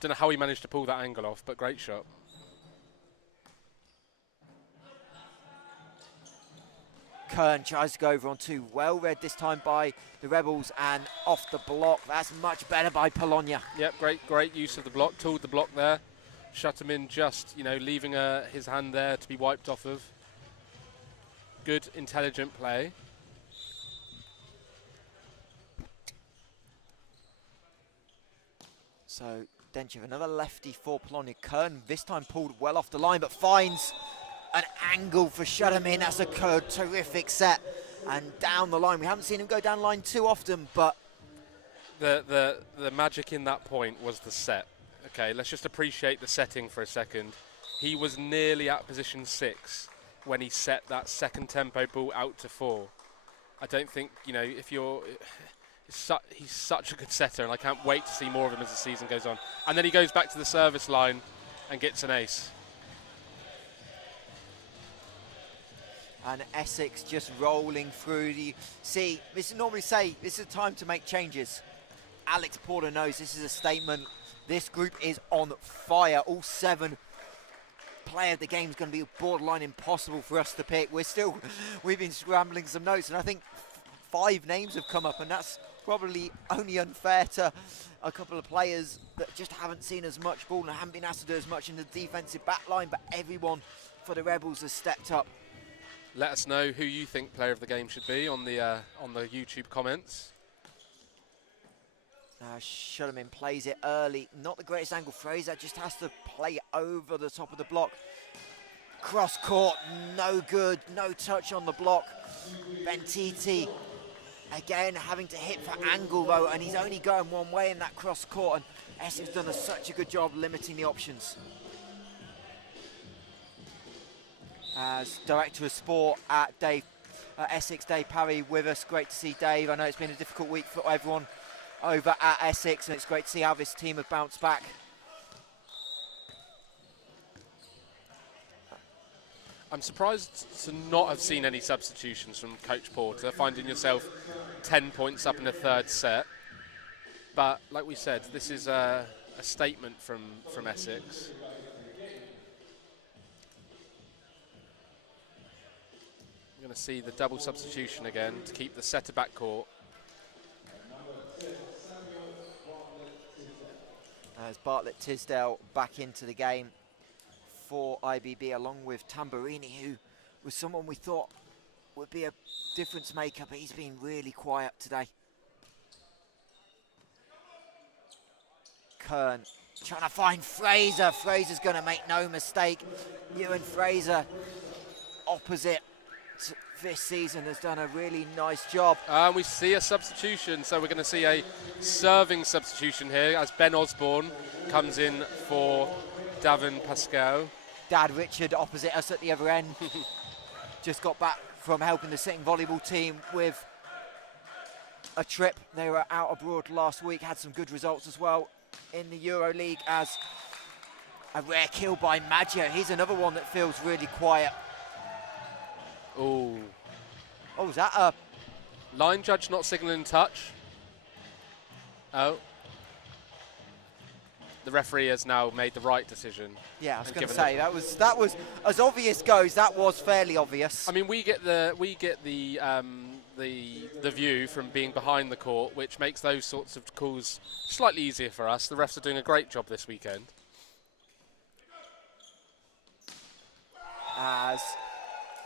don't know how he managed to pull that angle off, but great shot. Kern tries to go over on two. Well read this time by the Rebels, and off the block. That's much better by Polonia. Yep, great use of the block. Tooled the block there. Shut him in just, leaving his hand there to be wiped off of. Good, intelligent play. So Denchev, another lefty for Polonia. Kern this time pulled well off the line, but finds an angle for shut him in. That's a terrific set. And down the line, we haven't seen him go down line too often, but the magic in that point was the set. Okay, let's just appreciate the setting for a second. He was nearly at position 6 when he set that second tempo ball out to 4. I don't think, if you're... he's such a good setter, and I can't wait to see more of him as the season goes on. And then he goes back to the service line and gets an ace. And Essex just rolling through the... See, this is normally say, this is a time to make changes. Alex Porter knows this is a statement. This group is on fire. All 7 player of the game is going to be borderline impossible for us to pick. We've been scrambling some notes, and I think 5 names have come up, and that's probably only unfair to a couple of players that just haven't seen as much ball and haven't been asked to do as much in the defensive back line, but everyone for the Rebels has stepped up. Let us know who you think player of the game should be on the YouTube comments. Shutterman plays it early. Not the greatest angle. Fraser just has to play over the top of the block. Cross court, no good. No touch on the block. Bentiti, again, having to hit for angle, though, and he's only going one way in that cross court, and Essex has done such a good job limiting the options. As Director of Sport at Essex, Dave Parry, with us. Great to see Dave. I know it's been a difficult week for everyone over at Essex, and it's great to see how this team have bounced back. I'm surprised to not have seen any substitutions from Coach Porter, finding yourself 10 points up in the 3rd set. But like we said, this is a statement from Essex. We're going to see the double substitution again to keep the setter back court. As Bartlett Tisdale back into the game for IBB, along with Tamburini, who was someone we thought would be a difference maker, but he's been really quiet today. Kern trying to find Fraser. Fraser's going to make no mistake. Ewan Fraser, opposite this season, has done a really nice job. We see a substitution, so we're going to see a serving substitution here as Ben Osborne comes in for Davin Pascal. Dad Richard opposite us at the other end. Just got back from helping the sitting volleyball team with a trip. They were out abroad last week, had some good results as well in the Euro League, as a rare kill by Maggio. He's another one that feels really quiet. Oh, was that a... Line judge not signalling touch. Oh. The referee has now made the right decision. Yeah, I was going to say, that was as obvious goes, that was fairly obvious. I mean, we get the the view from being behind the court, which makes those sorts of calls slightly easier for us. The refs are doing a great job this weekend. As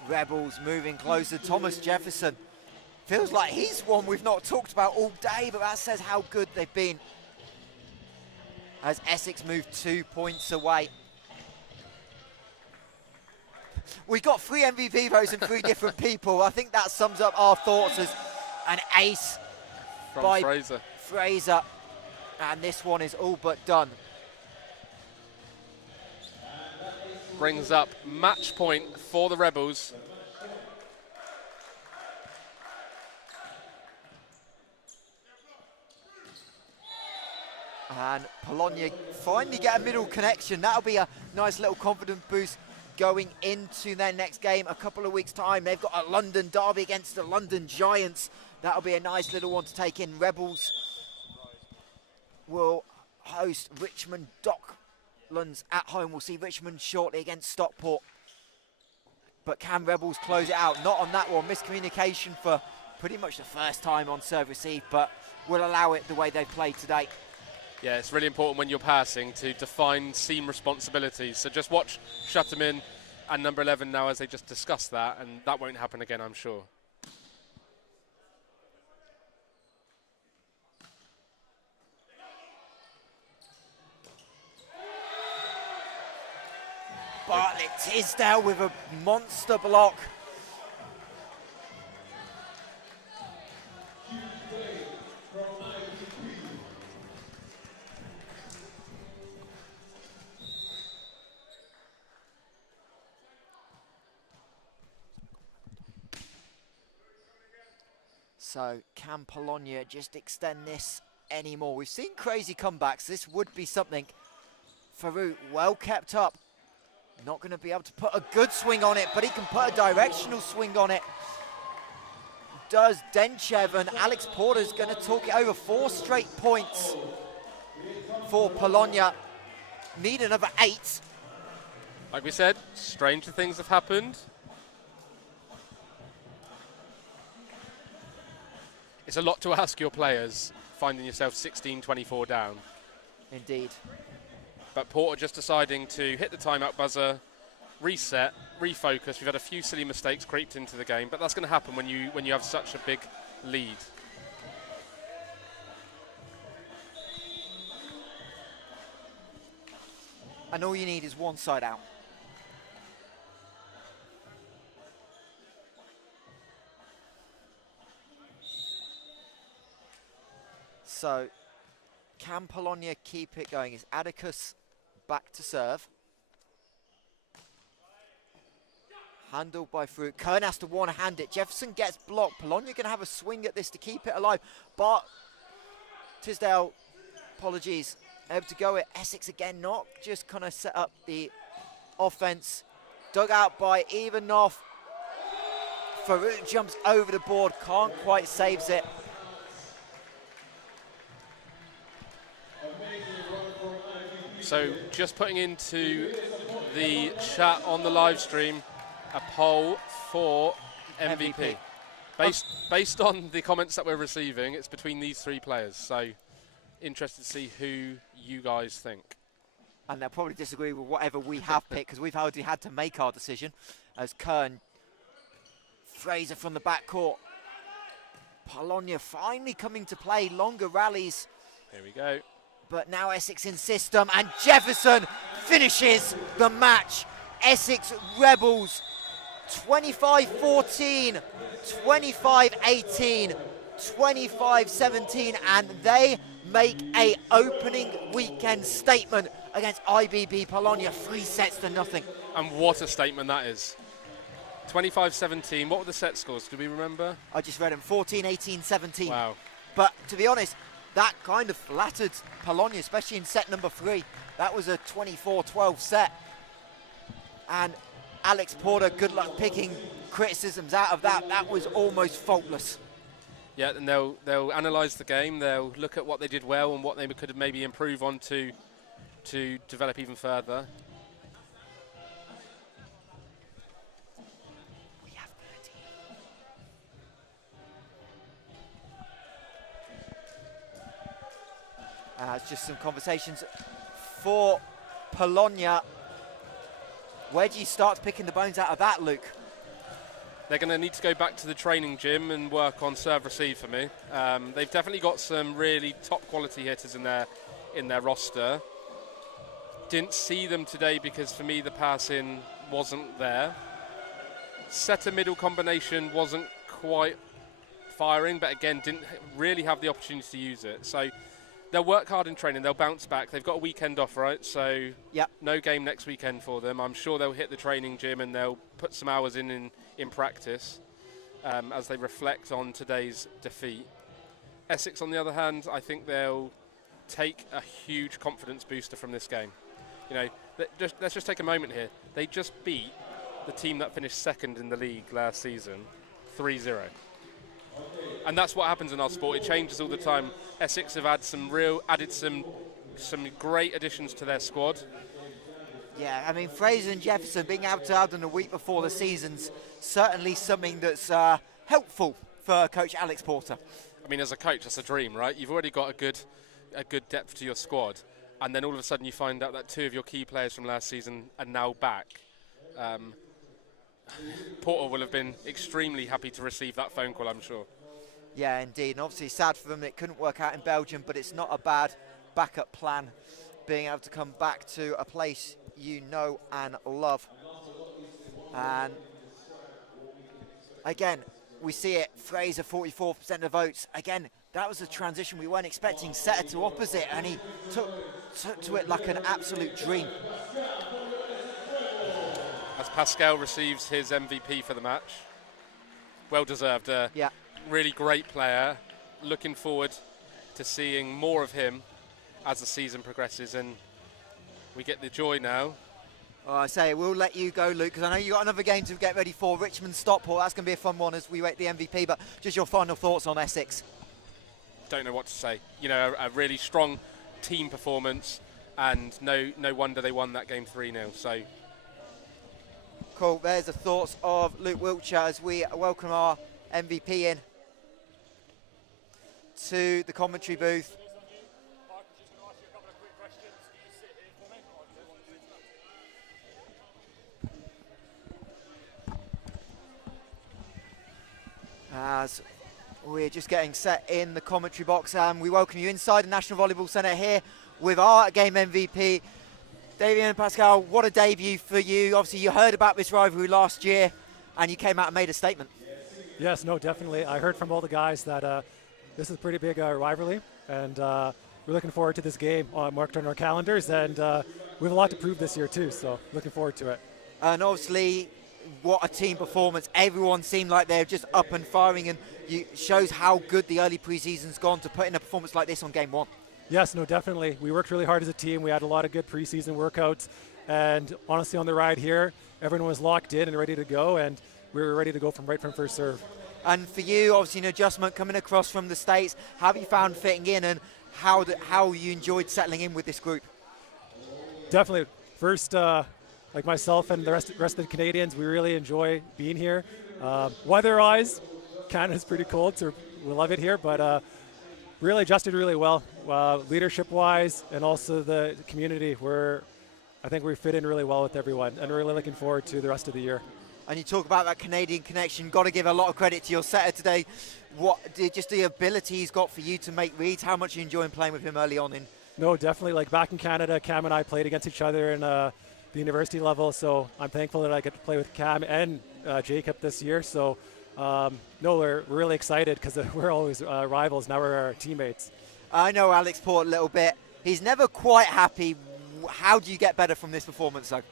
Rebels moving closer, Thomas Jefferson feels like he's one we've not talked about all day, but that says how good they've been. As Essex move 2 points away. We got 3 MVP votes and 3 different people. I think that sums up our thoughts as an ace From by Fraser. And this one is all but done. Brings up match point for the Rebels. And Polonia finally get a middle connection. That'll be a nice little confidence boost going into their next game a couple of weeks' time. They've got a London derby against the London Giants. That'll be a nice little one to take in. Rebels will host Richmond Docklands at home. We'll see Richmond shortly against Stockport. But can Rebels close it out? Not on that one. Miscommunication for pretty much the first time on serve receive, but will allow it the way they played today. Yeah, it's really important when you're passing to define seam responsibilities. So just watch Shutterman and number 11 now as they just discussed that, and that won't happen again, I'm sure. Bartlett Tisdale with a monster block. So can Polonia just extend this anymore? We've seen crazy comebacks. This would be something. Farouk well kept up. Not going to be able to put a good swing on it, but he can put a directional swing on it. Does Denchev, and Alex Porter's going to talk it over. 4 straight points for Polonia. Need another 8. Like we said, stranger things have happened. It's a lot to ask your players, finding yourself 16-24 down. Indeed. But Porter just deciding to hit the timeout buzzer, reset, refocus. We've had a few silly mistakes creeped into the game, but that's going to happen when you have such a big lead. And all you need is one side out. So, can Polonia keep it going? Is Atticus back to serve? Handled by Fruit. Kern has to one-hand it. Jefferson gets blocked. Polonia going to have a swing at this to keep it alive. But Tisdale, apologies, able to go at Essex again. Not just kind of set up the offense. Dug out by Ivanov. Farouk jumps over the board. Can't quite saves it. So just putting into the chat on the live stream a poll for MVP. Based on the comments that we're receiving, it's between these 3 players. So interested to see who you guys think. And they'll probably disagree with whatever we have picked, because we've already had to make our decision. As Kern, Fraser from the backcourt. Polonia finally coming to play, longer rallies. Here we go. But now Essex in system, and Jefferson finishes the match. Essex Rebels 25-14, 25-18, 25-17, and they make a opening weekend statement against IBB Polonia, 3 sets to nothing. And what a statement that is. 25-17, what were the set scores? Do we remember? I just read them, 14, 18, 17. Wow. But to be honest, that kind of flattered Polonia, especially in set number 3. That was a 24-12 set. And Alex Porter, good luck picking criticisms out of that. That was almost faultless. Yeah, and they'll analyse the game. They'll look at what they did well and what they could maybe improve on to develop even further. We have 13. It's just some conversations for Polonia. Where do you start picking the bones out of that, Luke? They're going to need to go back to the training gym and work on serve receive for me. They've definitely got some really top quality hitters in their roster. Didn't see them today because for me the passing wasn't there. Setter middle combination wasn't quite firing, but again didn't really have the opportunity to use it. So they'll work hard in training, they'll bounce back. They've got a weekend off, right? So yep. No game next weekend for them. I'm sure they'll hit the training gym and they'll put some hours in practice as they reflect on today's defeat. Essex, on the other hand, I think they'll take a huge confidence booster from this game. You know, let's just take a moment here. They just beat the team that finished second in the league last season, 3-0. And that's what happens in our sport. It changes all the time. Essex have added some great additions to their squad. Yeah, I mean, Fraser and Jefferson being able to add them a week before the season's certainly something that's helpful for Coach Alex Porter. I mean, as a coach, that's a dream, right? You've already got a good depth to your squad, and then all of a sudden you find out that two of your key players from last season are now back. Porter will have been extremely happy to receive that phone call, I'm sure. Yeah, indeed. And obviously sad for them it couldn't work out in Belgium, but it's not a bad backup plan being able to come back to a place you know and love. And again, we see it, Fraser 44% of the votes. Again, that was a transition we weren't expecting. Setter to opposite, and he took to it like an absolute dream. As Pascal receives his MVP for the match. Well deserved. Yeah. Really great player. Looking forward to seeing more of him as the season progresses, and we get the joy now. Oh, I say, we'll let you go, Luke, because I know you've got another game to get ready for, Richmond Stockport. That's going to be a fun one as we wait the MVP, but just your final thoughts on Essex. Don't know what to say. You know, a really strong team performance, and no wonder they won that game 3-0. So cool. There's the thoughts of Luke Wiltshire as we welcome our MVP in to the commentary booth. As we're just getting set in the commentary box, and we welcome you inside the National Volleyball Centre here with our game MVP, Damien and Pascal. What a debut for you. Obviously, you heard about this rivalry last year, and you came out and made a statement. Yes, no, definitely. I heard from all the guys that this is a pretty big rivalry, and we're looking forward to this game marked on our calendars, and we have a lot to prove this year too, so looking forward to it. And obviously, what a team performance. Everyone seemed like they're just up and firing, and shows how good the early preseason's gone to put in a performance like this on game one. Yes, no, definitely. We worked really hard as a team. We had a lot of good preseason workouts, and honestly on the ride here, everyone was locked in and ready to go, and we were ready to go from first serve. And for you, obviously an adjustment coming across from the States. How have you found fitting in, and how you enjoyed settling in with this group? Definitely. First, like myself and the rest of the Canadians, we really enjoy being here. Weather-wise, Canada's pretty cold, so we love it here, but really adjusted really well. Leadership-wise, and also the community, I think we fit in really well with everyone, and really looking forward to the rest of the year. And you talk about that Canadian connection. Got to give a lot of credit to your setter today. Just the ability he's got for you to make reads. How much are you enjoying playing with him early on in? No, definitely. Like back in Canada, Cam and I played against each other in the university level. So I'm thankful that I get to play with Cam and Jacob this year. So no, we're really excited because we're always rivals. Now we're our teammates. I know Alex Porter a little bit. He's never quite happy. How do you get better from this performance, though?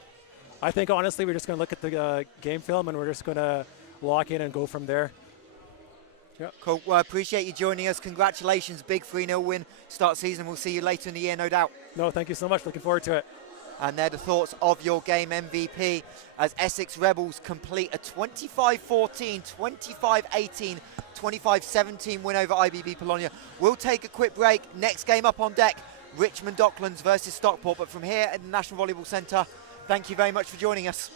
I think, honestly, we're just going to look at the game film, and we're just going to lock in and go from there. Yep. Cool. Well, I appreciate you joining us. Congratulations. Big 3-0 win start season. We'll see you later in the year, no doubt. No, thank you so much. Looking forward to it. And they're the thoughts of your game MVP as Essex Rebels complete a 25-14, 25-18, 25-17 win over IBB Polonia. We'll take a quick break. Next game up on deck, Richmond Docklands versus Stockport. But from here at the National Volleyball Centre, thank you very much for joining us.